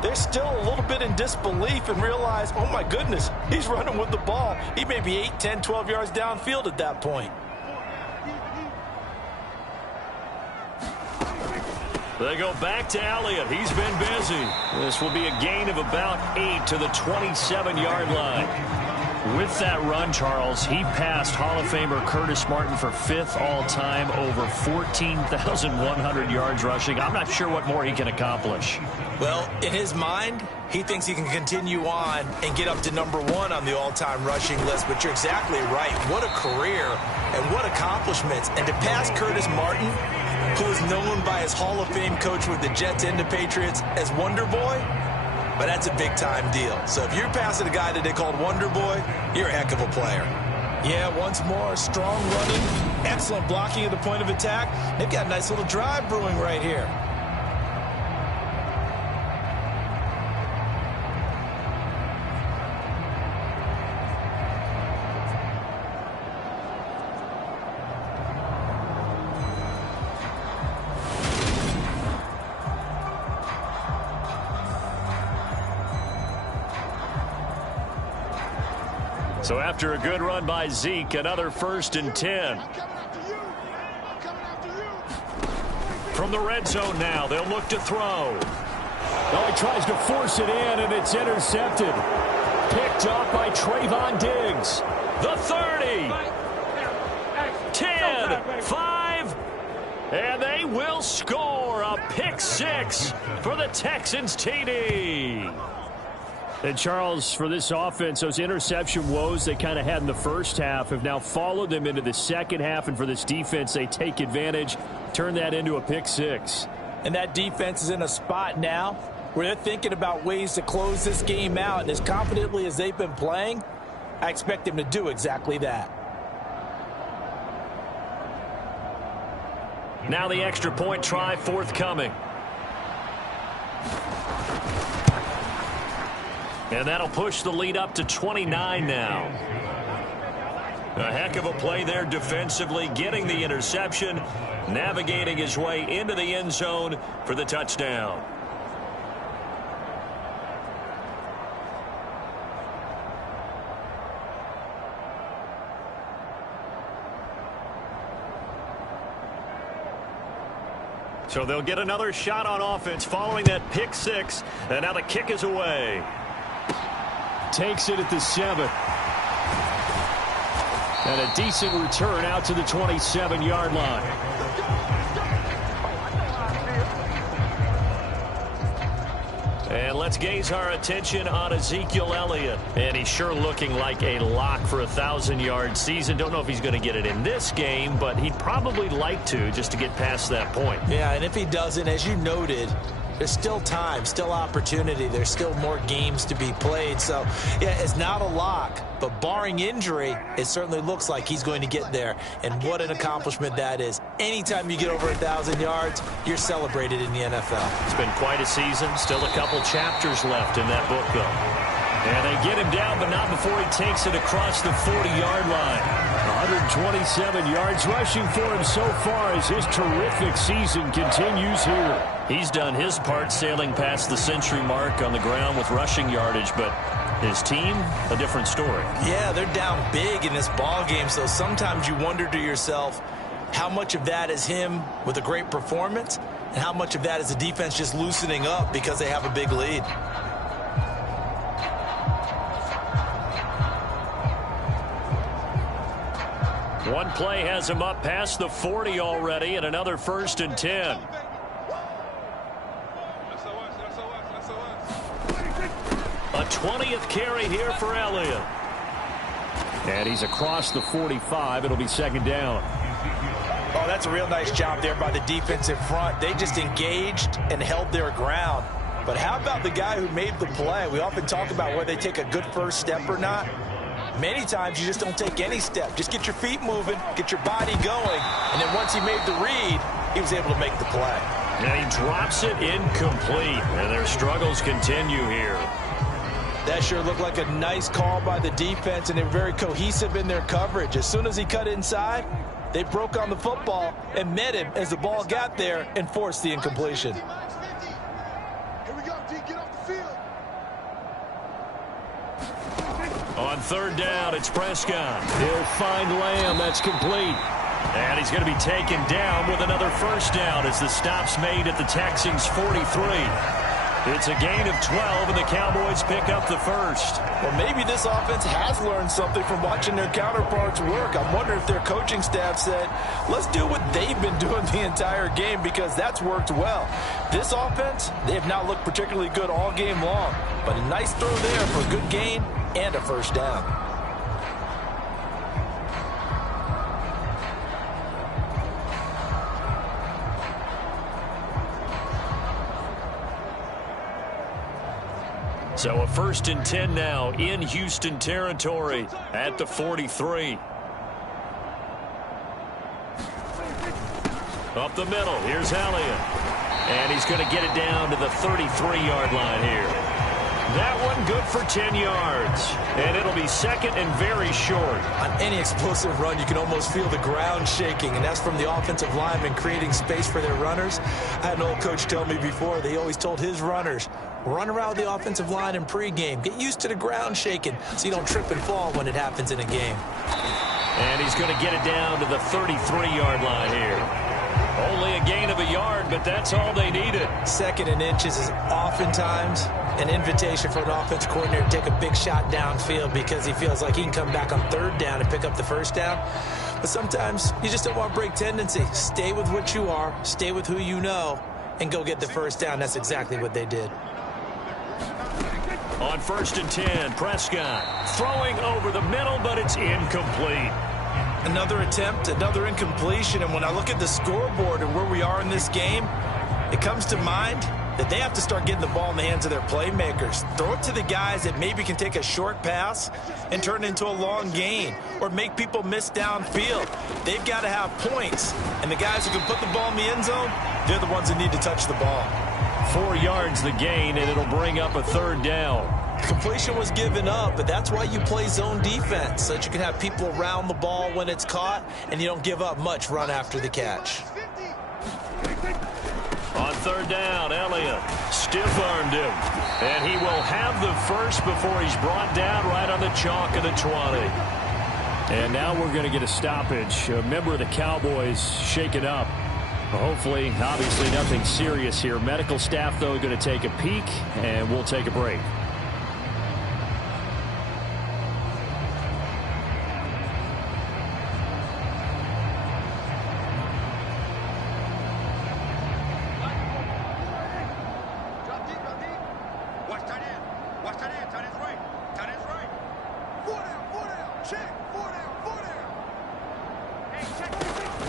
they're still a little bit in disbelief and realize, oh my goodness, he's running with the ball. He may be 8, 10, 12 yards downfield at that point. They go back to Elliott. He's been busy. This will be a gain of about 8 to the 27-yard line. With that run, Charles, he passed Hall of Famer Curtis Martin for 5th all-time, over 14,100 yards rushing. I'm not sure what more he can accomplish. Well, in his mind, he thinks he can continue on and get up to #1 on the all-time rushing list. But you're exactly right. What a career and what accomplishments. And to pass Curtis Martin, who is known by his Hall of Fame coach with the Jets and the Patriots as Wonder Boy, but that's a big-time deal. So if you're passing a guy that they called Wonder Boy, you're a heck of a player. Yeah, once more, strong running, excellent blocking at the point of attack. They've got a nice little drive brewing right here. So after a good run by Zeke, another 1st and 10. From the red zone now, they'll look to throw. Oh, he tries to force it in, and it's intercepted. Picked up by Trayvon Diggs. The 30. 10, 5, and they will score a pick 6 for the Texans TD. And, Charles, for this offense, those interception woes they kind of had in the first half have now followed them into the second half. And for this defense, they take advantage, turn that into a pick 6. And that defense is in a spot now where they're thinking about ways to close this game out. And as confidently as they've been playing, I expect them to do exactly that. Now the extra point try forthcoming. And that'll push the lead up to 29 now. A heck of a play there defensively, getting the interception, navigating his way into the end zone for the touchdown. So they'll get another shot on offense following that pick six. And now the kick is away. Takes it at the 7. And a decent return out to the 27-yard line. And let's gaze our attention on Ezekiel Elliott. And he's sure looking like a lock for a 1,000-yard season. Don't know if he's going to get it in this game, but he'd probably like to just to get past that point. Yeah, and if he doesn't, as you noted, there's still time, still opportunity. There's still more games to be played. So, yeah, it's not a lock, but barring injury, it certainly looks like he's going to get there. And what an accomplishment that is. Anytime you get over 1,000 yards, you're celebrated in the NFL. It's been quite a season. Still a couple chapters left in that book, though. And they get him down, but not before he takes it across the 40-yard line. 127 yards rushing for him so far as his terrific season continues here. He's done his part sailing past the century mark on the ground with rushing yardage, but his team, a different story. Yeah, they're down big in this ball game, so sometimes you wonder to yourself how much of that is him with a great performance and how much of that is the defense just loosening up because they have a big lead. One play has him up past the 40 already, and another 1st and 10. A 20th carry here for Elliott. And he's across the 45. It'll be 2nd down. Oh, that's a real nice job there by the defensive front. They just engaged and held their ground. But how about the guy who made the play? We often talk about whether they take a good first step or not. Many times you just don't take any step. Just get your feet moving, get your body going, and then once he made the read, he was able to make the play. And he drops it incomplete, and their struggles continue here. That sure looked like a nice call by the defense, and they were very cohesive in their coverage. As soon as he cut inside, they broke on the football and met him as the ball got there and forced the incompletion. On 3rd down, it's Prescott. He'll find Lamb. That's complete. And he's going to be taken down with another 1st down as the stop's made at the Texans' 43. It's a gain of 12, and the Cowboys pick up the 1st. Well, maybe this offense has learned something from watching their counterparts work. I'm wondering if their coaching staff said, let's do what they've been doing the entire game because that's worked well. This offense, they have not looked particularly good all game long, but a nice throw there for a good gain and a 1st down. So a 1st and 10 now in Houston territory at the 43. Up the middle, here's Elliott. And he's going to get it down to the 33-yard line here. That one good for 10 yards. And it'll be 2nd and very short. On any explosive run, you can almost feel the ground shaking, and that's from the offensive linemen creating space for their runners. I had an old coach tell me before, they always told his runners, run around the offensive line in pregame. Get used to the ground shaking so you don't trip and fall when it happens in a game. And he's going to get it down to the 33-yard line here. Only a gain of a yard, but that's all they needed. 2nd and inches is oftentimes an invitation for an offense coordinator to take a big shot downfield because he feels like he can come back on 3rd down and pick up the 1st down. But sometimes you just don't want to break tendency. Stay with what you are, stay with who you know, and go get the 1st down. That's exactly what they did. On 1st and 10, Prescott throwing over the middle, but it's incomplete. Another attempt, another incompletion, and when I look at the scoreboard and where we are in this game, it comes to mind that they have to start getting the ball in the hands of their playmakers. Throw it to the guys that maybe can take a short pass and turn it into a long gain or make people miss downfield. They've got to have points, and the guys who can put the ball in the end zone, they're the ones that need to touch the ball. 4 yards the gain, and it'll bring up a 3rd down. Completion was given up, but that's why you play zone defense, so that you can have people around the ball when it's caught, and you don't give up much run after the catch. On 3rd down, Elliott stiff-armed him, and he will have the 1st before he's brought down right on the chalk of the 20. And now we're going to get a stoppage. A member of the Cowboys shake it up. Hopefully, obviously, nothing serious here. Medical staff, though, going to take a peek, and we'll take a break.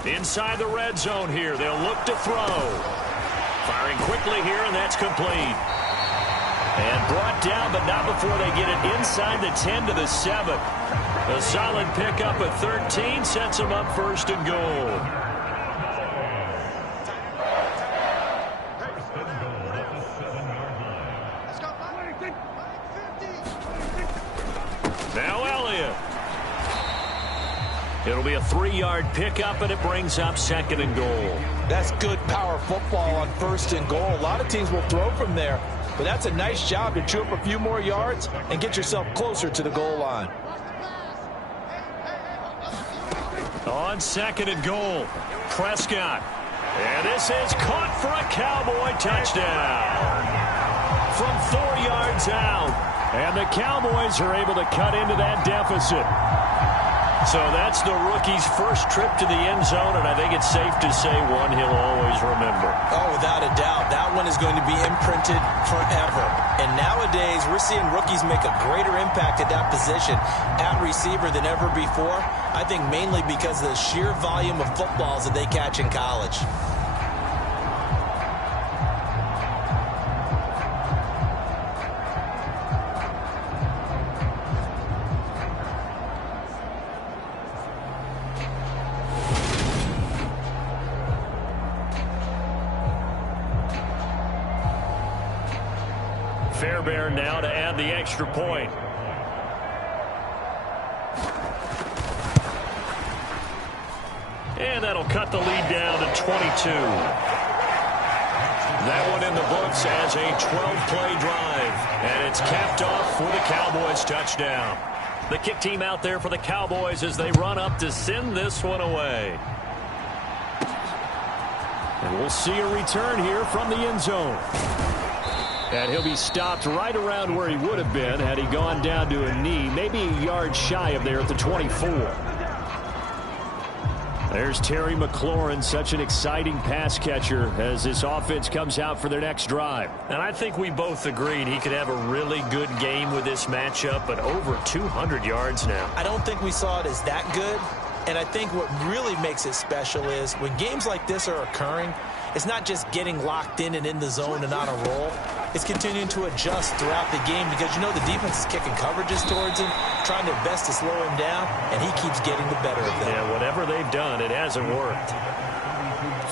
Inside the red zone here. They'll look to throw. Firing quickly here, and that's complete. And brought down, but not before they get it inside the 10 to the 7. A solid pickup at 13 sets them up first and goal. Now Elliott. It'll be a 3-yard pickup, and it brings up second and goal. That's good power football on first and goal. A lot of teams will throw from there, but that's a nice job to chew up a few more yards and get yourself closer to the goal line. On second and goal, Prescott. And this is caught for a Cowboy touchdown. From 4 yards out. And the Cowboys are able to cut into that deficit. So that's the rookie's first trip to the end zone, and I think it's safe to say one he'll always remember. Oh, without a doubt. That one is going to be imprinted forever. And nowadays, we're seeing rookies make a greater impact at that position at receiver than ever before. I think mainly because of the sheer volume of footballs that they catch in college. Fairbairn now to add the extra point. And that'll cut the lead down to 22. That one in the books as a 12-play drive. And it's capped off for the Cowboys touchdown. The kick team out there for the Cowboys as they run up to send this one away. And we'll see a return here from the end zone. And he'll be stopped right around where he would have been had he gone down to a knee, maybe a yard shy of there at the 24. There's Terry McLaurin, such an exciting pass catcher as this offense comes out for their next drive. And I think we both agreed he could have a really good game with this matchup, but over 200 yards now. I don't think we saw it as that good. And I think what really makes it special is when games like this are occurring, it's not just getting locked in and in the zone and on a roll. It's continuing to adjust throughout the game because, you know, the defense is kicking coverages towards him, trying their best to slow him down, and he keeps getting the better of them. Yeah, whatever they've done, it hasn't worked.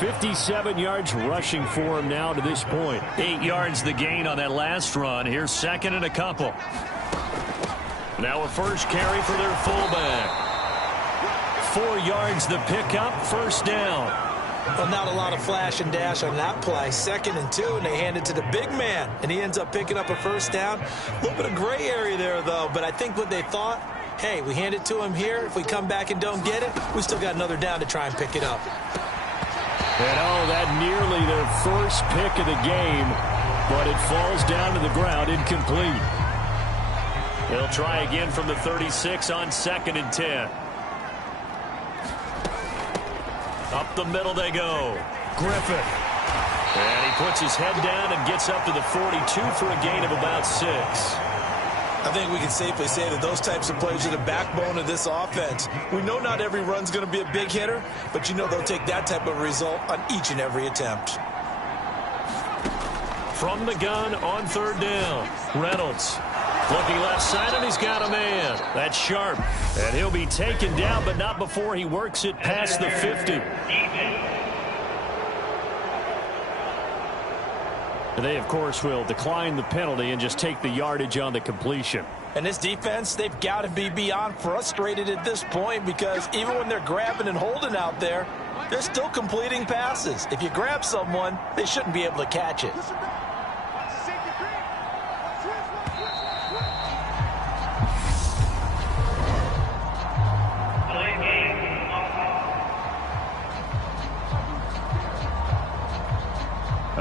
57 yards rushing for him now to this point. 8 yards the gain on that last run. Here's second and a couple. Now a first carry for their fullback. 4 yards the pickup, first down. Well, not a lot of flash and dash on that play. 2nd and 2, and they hand it to the big man, and he ends up picking up a first down. A little bit of gray area there, though, but I think what they thought, hey, we hand it to him here. If we come back and don't get it, we still got another down to try and pick it up. And, oh, that nearly their first pick of the game, but it falls down to the ground, incomplete. They'll try again from the 36 on 2nd and 10. Up the middle they go. Griffin. And he puts his head down and gets up to the 42 for a gain of about 6. I think we can safely say that those types of plays are the backbone of this offense. We know not every run's going to be a big hitter, but you know they'll take that type of result on each and every attempt. From the gun on 3rd down. Reynolds. Looking left side, and he's got a man. That's Sharp. And he'll be taken down, but not before he works it past the 50. And they, of course, will decline the penalty and just take the yardage on the completion. And this defense, they've got to be beyond frustrated at this point because even when they're grabbing and holding out there, they're still completing passes. If you grab someone, they shouldn't be able to catch it.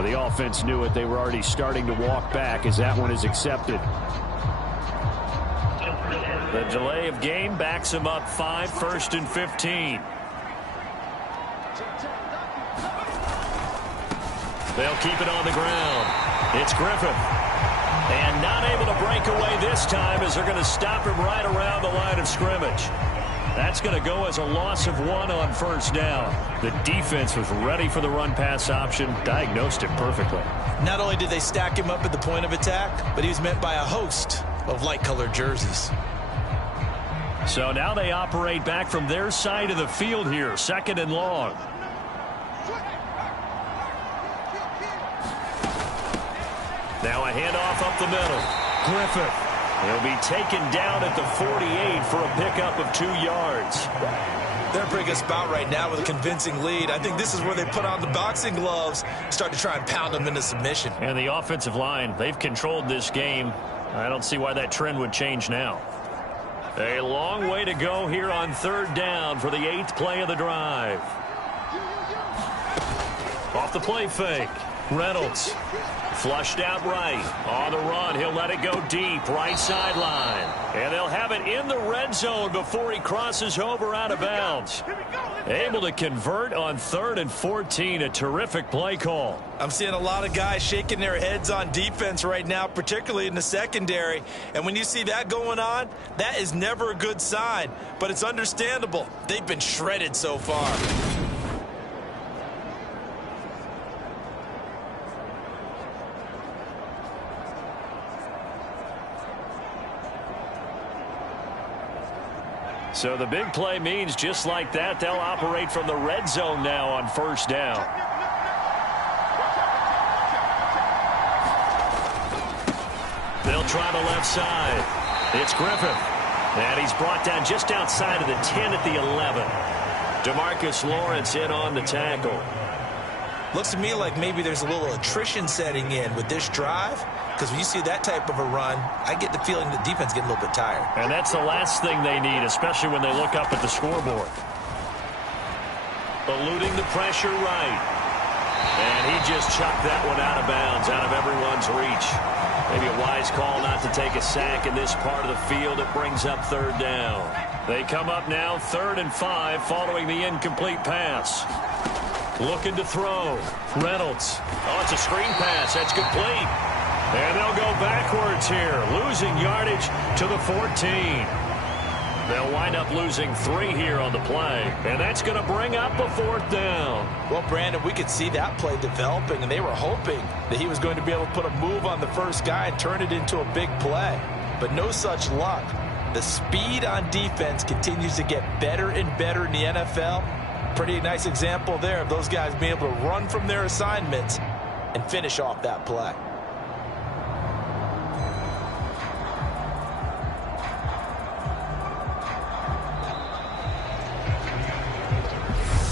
The offense knew it. They were already starting to walk back as that one is accepted. The delay of game backs him up 5, 1st and 15. They'll keep it on the ground. It's Griffith. And not able to break away this time as they're going to stop him right around the line of scrimmage. That's going to go as a loss of 1 on 1st down. The defense was ready for the run-pass option, diagnosed it perfectly. Not only did they stack him up at the point of attack, but he was met by a host of light-colored jerseys. So now they operate back from their side of the field here, 2nd and long. Now a handoff up the middle. Griffith. He'll be taken down at the 48 for a pickup of 2 yards. They're bringing us about right now with a convincing lead. I think this is where they put on the boxing gloves, start to try and pound them into submission. And the offensive line, they've controlled this game. I don't see why that trend would change now. A long way to go here on 3rd down for the 8th play of the drive. Off the play fake. Reynolds. Flushed out right. On the run, he'll let it go deep. Right sideline. And they'll have it in the red zone before he crosses over out of bounds. Able to convert on 3rd and 14. A terrific play call. I'm seeing a lot of guys shaking their heads on defense right now, particularly in the secondary. And when you see that going on, that is never a good sign. But it's understandable. They've been shredded so far. So the big play means just like that, they'll operate from the red zone now on 1st down. They'll try the left side. It's Griffith. And he's brought down just outside of the 10 at the 11. DeMarcus Lawrence in on the tackle. Looks to me like maybe there's a little attrition setting in with this drive. Because when you see that type of a run, I get the feeling the defense getting a little bit tired. And that's the last thing they need, especially when they look up at the scoreboard. Eluding the pressure right. And he just chucked that one out of bounds, out of everyone's reach. Maybe a wise call not to take a sack in this part of the field. It brings up 3rd down. They come up now 3rd and 5 following the incomplete pass. Looking to throw. Reynolds. Oh, it's a screen pass. That's complete. And they'll go backwards here, losing yardage to the 14. They'll wind up losing 3 here on the play, and that's going to bring up a 4th down. Well, Brandon, we could see that play developing, and they were hoping that he was going to be able to put a move on the first guy and turn it into a big play. But no such luck. The speed on defense continues to get better and better in the NFL. Pretty nice example there of those guys being able to run from their assignments and finish off that play.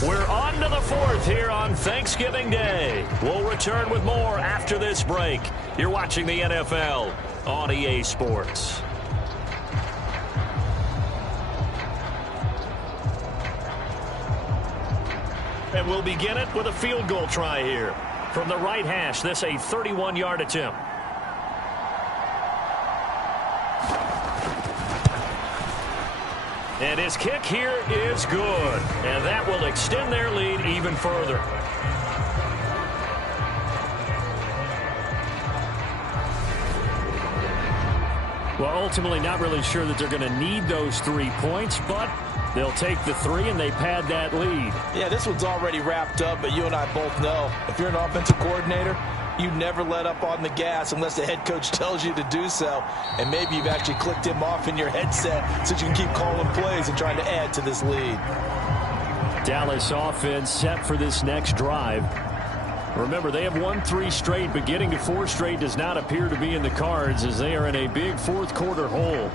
We're on to the 4th here on Thanksgiving Day. We'll return with more after this break. You're watching the NFL on EA Sports. And we'll begin it with a field goal try here. From the right hash, this a 31-yard attempt. And his kick here is good. And that will extend their lead even further. Well, ultimately not really sure that they're going to need those 3 points, but they'll take the 3 and they pad that lead. Yeah, this one's already wrapped up, but you and I both know if you're an offensive coordinator, you never let up on the gas unless the head coach tells you to do so. And maybe you've actually clicked him off in your headset so you can keep calling plays and trying to add to this lead. Dallas offense set for this next drive. Remember, they have won 3 straight, but getting to 4 straight does not appear to be in the cards as they are in a big 4th quarter hole.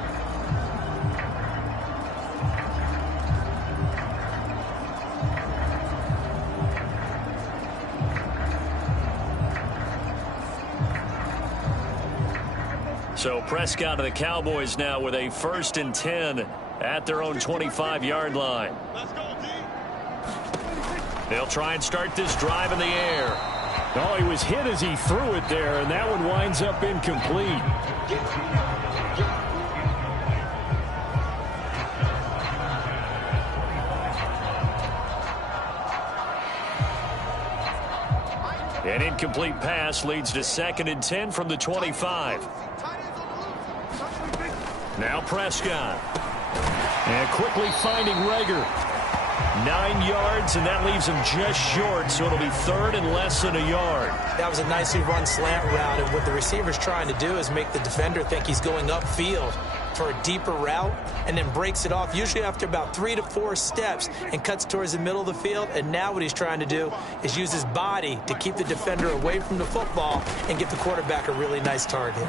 So Prescott of the Cowboys now with a 1st and 10 at their own 25-yard line. They'll try and start this drive in the air. Oh, he was hit as he threw it there, and that one winds up incomplete. An incomplete pass leads to 2nd and 10 from the 25. Now Prescott. And quickly finding Rager. 9 yards, and that leaves him just short, so it'll be 3rd and less than a yard. That was a nicely run slant route, and what the receiver's trying to do is make the defender think he's going upfield for a deeper route, and then breaks it off, usually after about 3 to 4 steps, and cuts towards the middle of the field. And now what he's trying to do is use his body to keep the defender away from the football and get the quarterback a really nice target.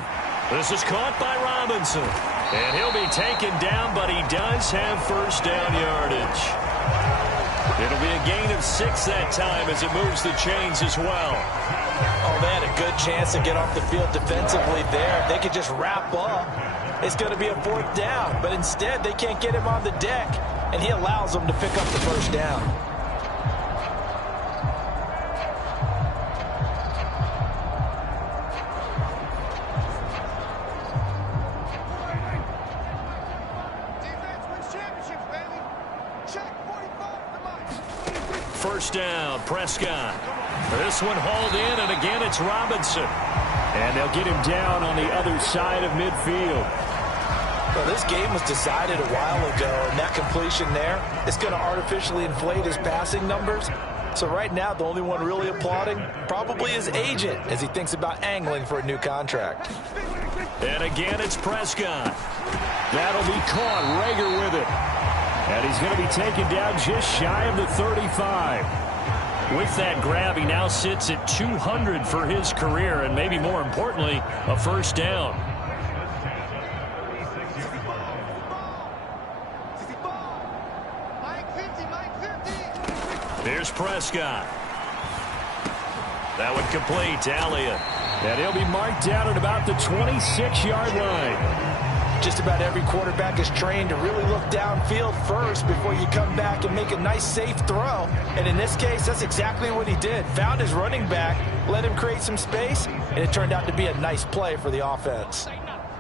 This is caught by Robinson, and he'll be taken down, but he does have first down yardage. It'll be a gain of 6 that time as it moves the chains as well. Oh, they had a good chance to get off the field defensively there. If they could just wrap up, it's going to be a 4th down. But instead, they can't get him on the deck, and he allows them to pick up the first down. First down, Prescott. This one hauled in, and again it's Robinson. And they'll get him down on the other side of midfield. Well, this game was decided a while ago, and that completion there is going to artificially inflate his passing numbers. So right now, the only one really applauding probably his agent as he thinks about angling for a new contract. And again, it's Prescott. That'll be caught. Rager with it. And he's going to be taken down just shy of the 35. With that grab, he now sits at 200 for his career, and maybe more importantly, a first down. Here's Prescott. That would complete to Elliott. And he'll be marked down at about the 26-yard line. Just about every quarterback is trained to really look downfield first before you come back and make a nice, safe throw. And in this case, that's exactly what he did. Found his running back, let him create some space, and it turned out to be a nice play for the offense.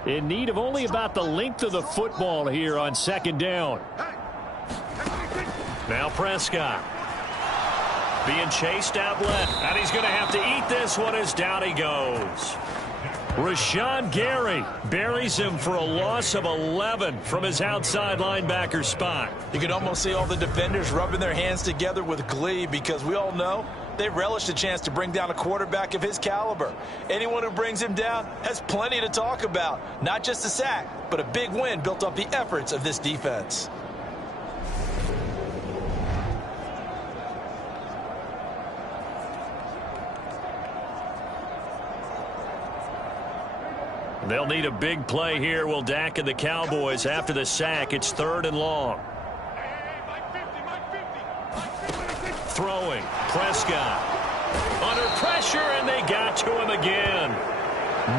In need of only about the length of the football here on 2nd down. Now Prescott. Being chased out left, and he's going to have to eat this one as down he goes. Rashawn Gary buries him for a loss of 11 from his outside linebacker spot. You can almost see all the defenders rubbing their hands together with glee because we all know they relish the chance to bring down a quarterback of his caliber. Anyone who brings him down has plenty to talk about. Not just a sack, but a big win built off the efforts of this defense. They'll need a big play here. Will Dak and the Cowboys after the sack. It's 3rd and long. Throwing. Prescott. Under pressure, and they got to him again.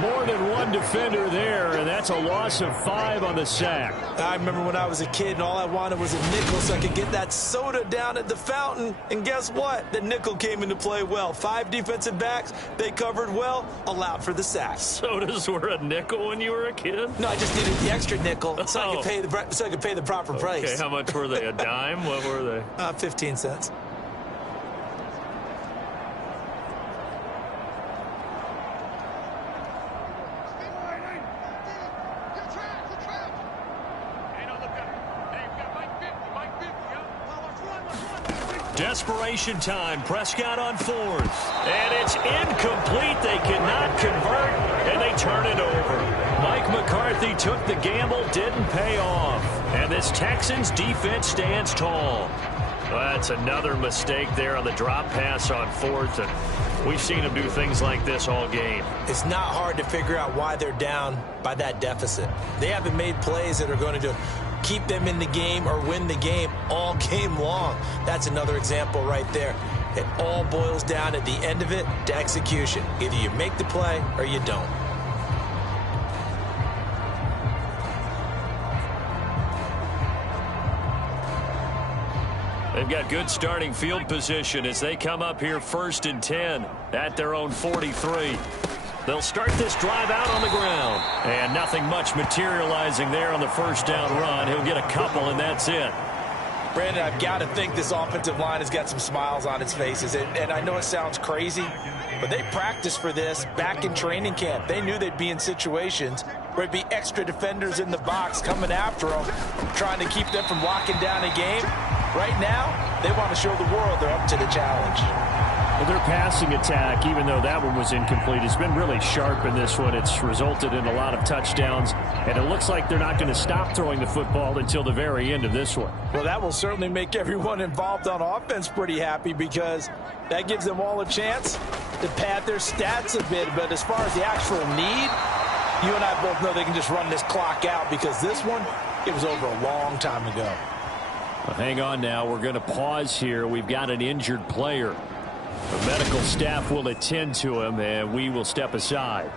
More than one defender there, and that's a loss of 5 on the sack. I remember when I was a kid and all I wanted was a nickel so I could get that soda down at the fountain. And guess what? The nickel came into play well. 5 defensive backs, they covered well, allowed for the sack. Sodas were a nickel when you were a kid? No, I just needed the extra nickel so I could pay the proper price. Okay, how much were they? A dime? What were they? 15 cents. Desperation time. Prescott on 4th. And it's incomplete. They cannot convert, and they turn it over. Mike McCarthy took the gamble, didn't pay off. And this Texans defense stands tall. Well, that's another mistake there on the drop pass on 4th. And we've seen him do things like this all game. It's not hard to figure out why they're down by that deficit. They haven't made plays that are going to keep them in the game or win the game all game long. That's another example right there. It all boils down at the end of it to execution. Either you make the play or you don't. They've got good starting field position as they come up here 1st and 10 at their own 43. They'll start this drive out on the ground. And nothing much materializing there on the first down run. He'll get a couple, and that's it. Brandon, I've got to think this offensive line has got some smiles on its faces. And I know it sounds crazy, but they practiced for this back in training camp. They knew they'd be in situations where it'd be extra defenders in the box coming after them, trying to keep them from locking down a game. Right now, they want to show the world they're up to the challenge. Well, their passing attack, even though that one was incomplete, has been really sharp in this one. It's resulted in a lot of touchdowns, and it looks like they're not going to stop throwing the football until the very end of this one. Well, that will certainly make everyone involved on offense pretty happy because that gives them all a chance to pad their stats a bit. But as far as the actual need, you and I both know they can just run this clock out because this one, it was over a long time ago. Well, hang on now. We're going to pause here. We've got an injured player. The medical staff will attend to him, and we will step aside.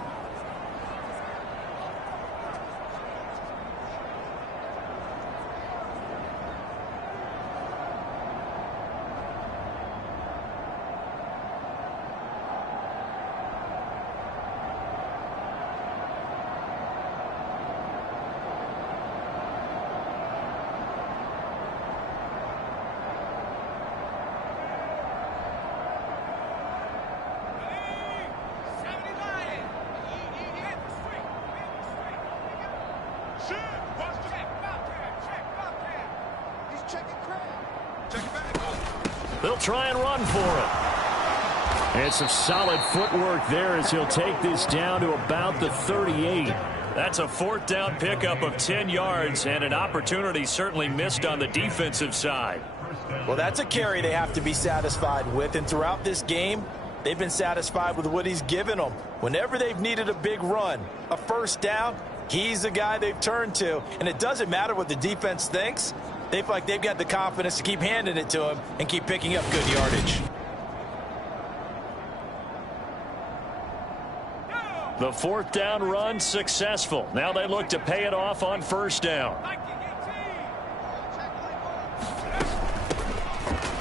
They'll try and run for it. And some solid footwork there as he'll take this down to about the 38. That's a 4th down pickup of 10 yards and an opportunity certainly missed on the defensive side. Well, that's a carry they have to be satisfied with. And throughout this game, they've been satisfied with what he's given them. Whenever they've needed a big run, a 1st down, he's the guy they've turned to. And it doesn't matter what the defense thinks. They feel like they've got the confidence to keep handing it to him and keep picking up good yardage. The 4th down run successful. Now they look to pay it off on 1st down.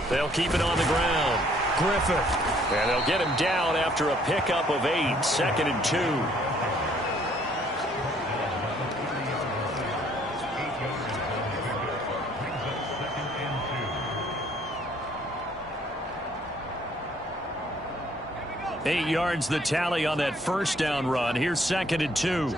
They'll keep it on the ground. Griffith. And they'll get him down after a pickup of 8. 2nd and 2. Eight yards the tally on that 1st down run. Here's 2nd and 2.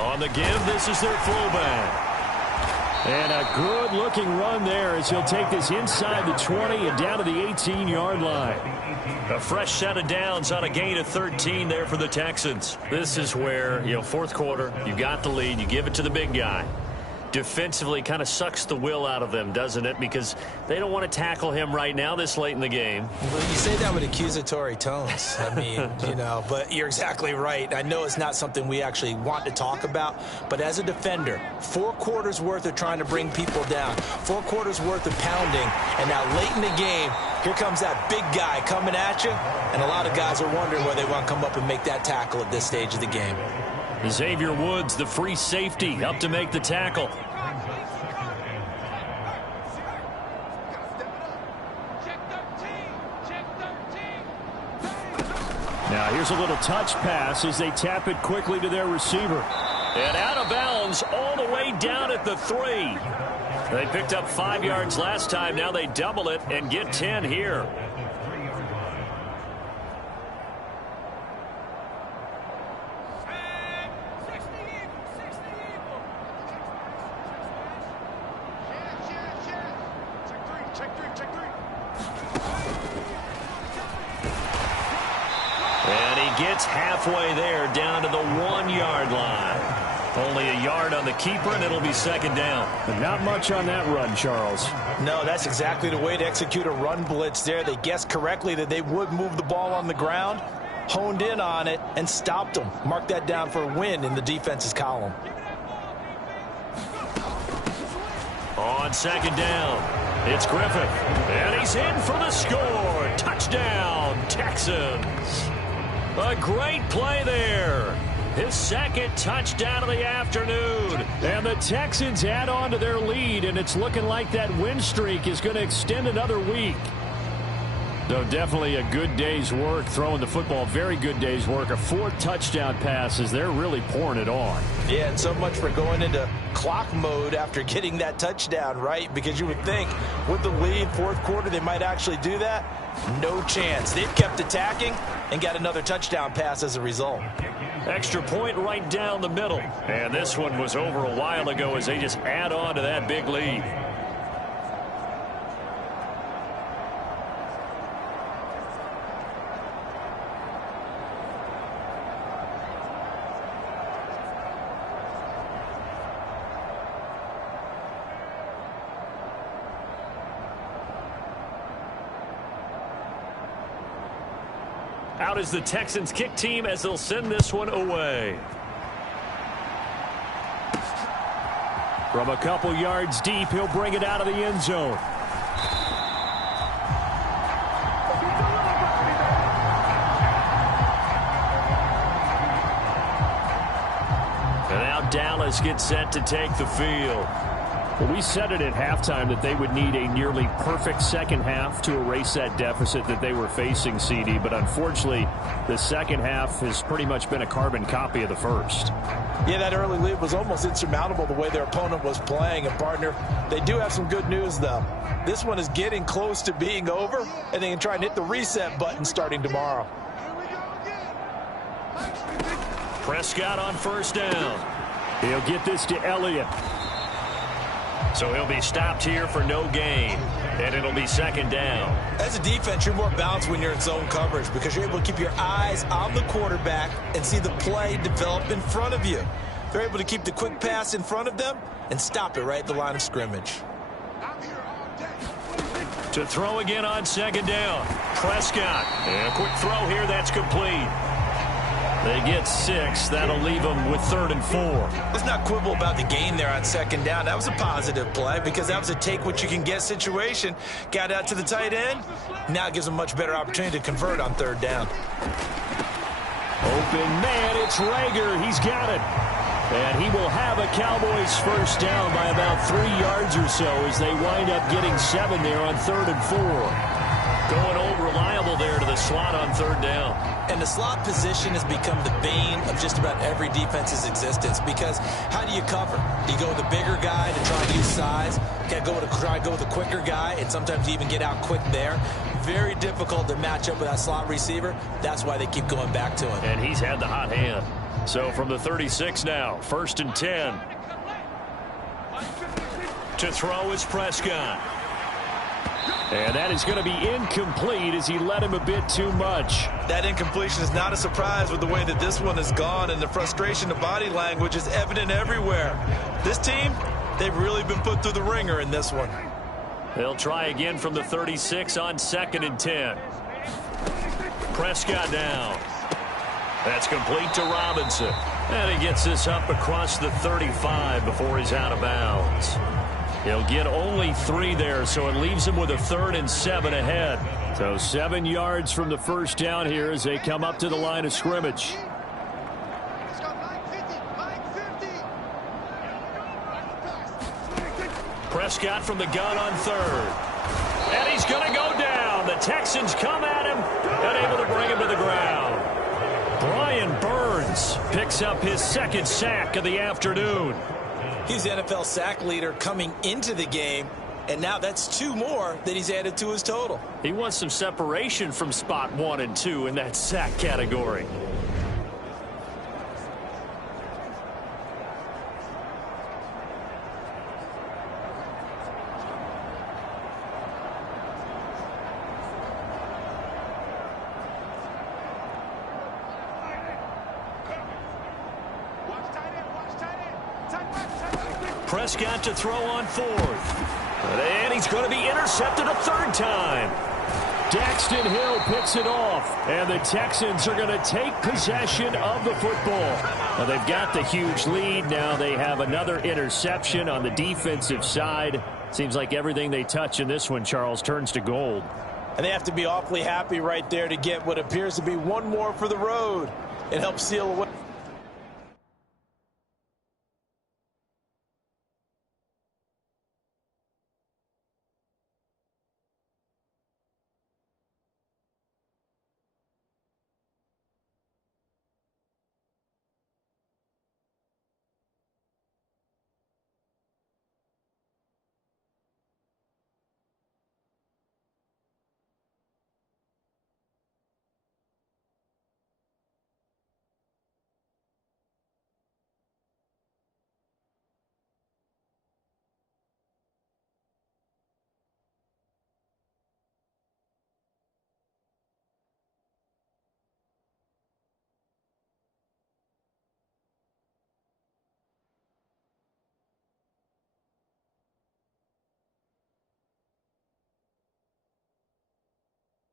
On the give, this is their fullback. And a good-looking run there as he'll take this inside the 20 and down to the 18-yard line. A fresh set of downs on a gain of 13 there for the Texans. This is where, 4th quarter, you got the lead, you give it to the big guy. Defensively kind of sucks the will out of them, doesn't it? Because they don't want to tackle him right now this late in the game. Well, you say that with accusatory tones. I mean, but you're exactly right. I know it's not something we actually want to talk about, but as a defender, 4 quarters worth of trying to bring people down, 4 quarters worth of pounding, and now late in the game, here comes that big guy coming at you, and a lot of guys are wondering whether they want to come up and make that tackle at this stage of the game. Xavier Woods, the free safety, up to make the tackle. Now here's a little touch pass as they tap it quickly to their receiver. And out of bounds all the way down at the 3. They picked up 5 yards last time. Now they double it and get 10 here. Halfway there, down to the 1-yard line. Only a yard on the keeper, and it'll be 2nd down. But not much on that run, Charles. No, that's exactly the way to execute a run blitz there. They guessed correctly that they would move the ball on the ground, honed in on it, and stopped them. Mark that down for a win in the defense's column. On 2nd down, it's Griffith. And he's in for the score. Touchdown, Texans. A great play there. his second touchdown of the afternoon. And the Texans add on to their lead, and it's looking like that win streak is going to extend another week. So definitely a good day's work throwing the football. Very good day's work. A 4th touchdown pass as they're really pouring it on. Yeah, and so much for going into clock mode after getting that touchdown, right? Because you would think with the lead, 4th quarter, they might actually do that. No chance. They've kept attacking and got another touchdown pass as a result. Extra point right down the middle. And this one was over a while ago as they just add on to that big lead. Out is the Texans kick team as they'll send this one away. From a couple yards deep, he'll bring it out of the end zone. And now Dallas gets set to take the field. Well, we said it at halftime that they would need a nearly perfect second half to erase that deficit that they were facing, CD. But unfortunately, the second half has pretty much been a carbon copy of the first. Yeah, that early lead was almost insurmountable the way their opponent was playing. And, partner, they do have some good news, though. This one is getting close to being over, and they can try and hit the reset button starting tomorrow. Prescott on first down. He'll get this to Elliott. So he'll be stopped here for no gain, and it'll be second down. As a defense, you're more balanced when you're in zone coverage because you're able to keep your eyes on the quarterback and see the play develop in front of you. They're able to keep the quick pass in front of them and stop it right at the line of scrimmage. To throw again on second down. Prescott. And a quick throw here that's complete. They get 6. That'll leave them with 3rd and 4. Let's not quibble about the gain there on second down. That was a positive play because that was a take-what-you-can-get situation. Got out to the tight end. Now it gives them a much better opportunity to convert on 3rd down. Open man, it's Rager. He's got it. And he will have a Cowboys first down by about 3 yards or so as they wind up getting 7 there on 3rd and 4. Going old reliable there to the slot on 3rd down. And the slot position has become the bane of just about every defense's existence because how do you cover? Do you go with the bigger guy to try and use size? Try to go with the quicker guy, and sometimes you even get out quick there. Very difficult to match up with that slot receiver. That's why they keep going back to him. And he's had the hot hand. So from the 36 now, 1st and 10. To throw is Prescott. And that is going to be incomplete as he led him a bit too much. That incompletion is not a surprise with the way that this one has gone, and the frustration of body language is evident everywhere. This team, they've really been put through the ringer in this one. They'll try again from the 36 on 2nd and 10. Prescott down. That's complete to Robinson. And he gets this up across the 35 before he's out of bounds. He'll get only 3 there, so it leaves him with a 3rd and 7 ahead. So 7 yards from the first down here as they come up to the line of scrimmage. Prescott from the gun on 3rd. And he's going to go down. The Texans come at him, unable to bring him to the ground. Brian Burns picks up his 2nd sack of the afternoon. He's the NFL sack leader coming into the game, and now that's 2 more that he's added to his total. He wants some separation from spot 1 and 2 in that sack category. Prescott to throw on 4th. And he's going to be intercepted a 3rd time. Daxton Hill picks it off. And the Texans are going to take possession of the football. Now they've got the huge lead. Now they have another interception on the defensive side. Seems like everything they touch in this one, Charles, turns to gold. And they have to be awfully happy right there to get what appears to be 1 more for the road. It helps seal away.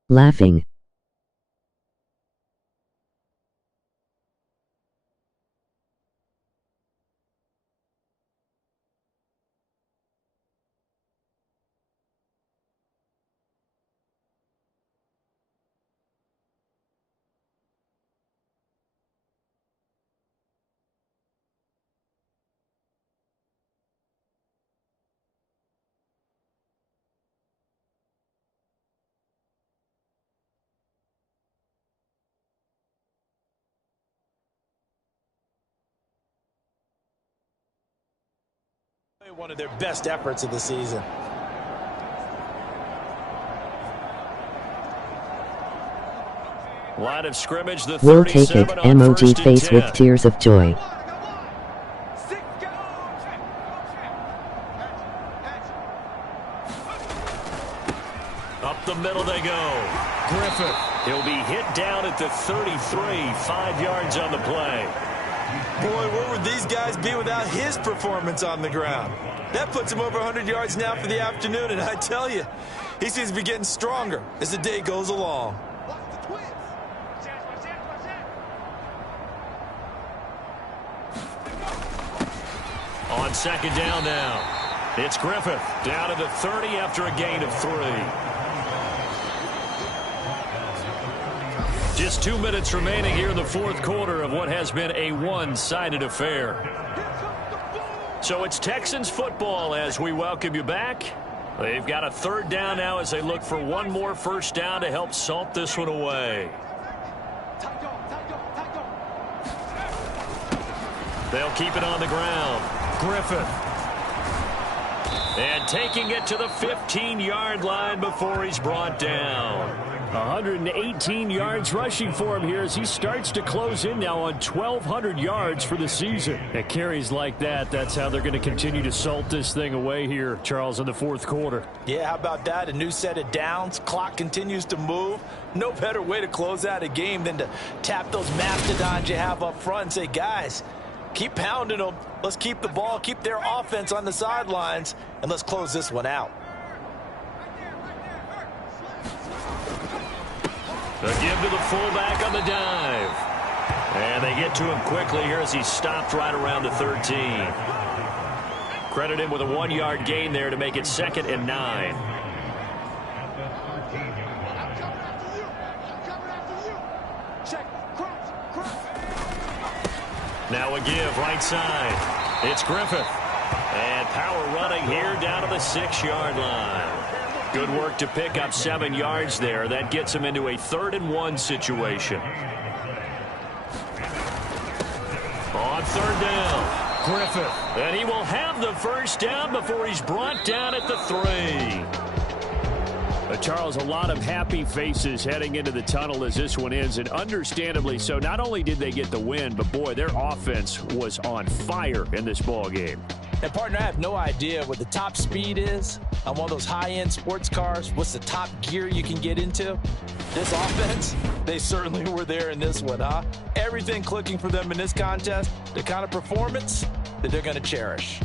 Laughing. One of their best efforts of the season. Line of scrimmage, the We'll take it. 37 on Emoji first and face 10. with tears of joy. Up the middle they go. Griffith. He'll be hit down at the 33, 5 yards on the play. Boy, where would these guys be without his performance on the ground? That puts him over 100 yards now for the afternoon, and I tell you, he seems to be getting stronger as the day goes along. On second down now, it's Griffith down to the 30 after a gain of 3. Just 2 minutes remaining here in the fourth quarter of what has been a one-sided affair. So it's Texans football as we welcome you back. They've got a third down now as they look for one more first down to help salt this one away. They'll keep it on the ground. Griffith. And taking it to the 15-yard line before he's brought down. 118 yards rushing for him here as he starts to close in now on 1,200 yards for the season. At carries like that, that's how they're going to continue to salt this thing away here, Charles, in the fourth quarter. Yeah, how about that? A new set of downs. Clock continues to move. No better way to close out a game than to tap those mastodons you have up front and say, guys, keep pounding them. Let's keep the ball, keep their offense on the sidelines, and let's close this one out. The give to the fullback on the dive. And they get to him quickly here as he's stopped right around the 13. Credit him with a 1-yard gain there to make it 2nd and 9. Now a give right side. It's Griffith. And power running here down to the 6-yard line. Good work to pick up 7 yards there. That gets him into a 3rd and 1 situation. On 3rd down, Griffith. And he will have the first down before he's brought down at the 3. Charles, a lot of happy faces heading into the tunnel as this one ends, and understandably so. Not only did they get the win, but boy, their offense was on fire in this ball game. And partner, I have no idea what the top speed is on one of those high-end sports cars. What's the top gear you can get into? This offense, they certainly were there in this one, huh? Everything clicking for them in this contest, the kind of performance that they're going to cherish.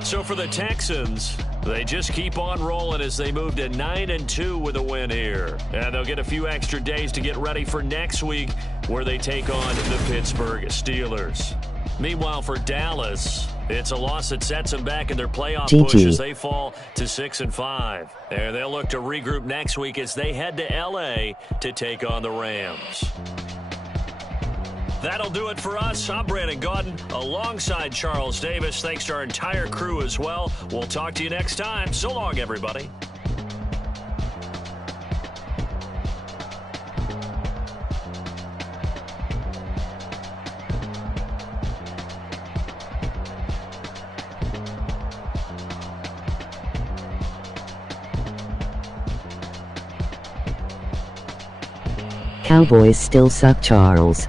So for the Texans, they just keep on rolling as they move to 9-2 with a win here. And they'll get a few extra days to get ready for next week where they take on the Pittsburgh Steelers. Meanwhile, for Dallas, it's a loss that sets them back in their playoff push as they fall to 6-5. And they'll look to regroup next week as they head to L.A. to take on the Rams. That'll do it for us. I'm Brandon Gaudin alongside Charles Davis. Thanks to our entire crew as well. We'll talk to you next time. So long, everybody. Cowboys still suck, Charles.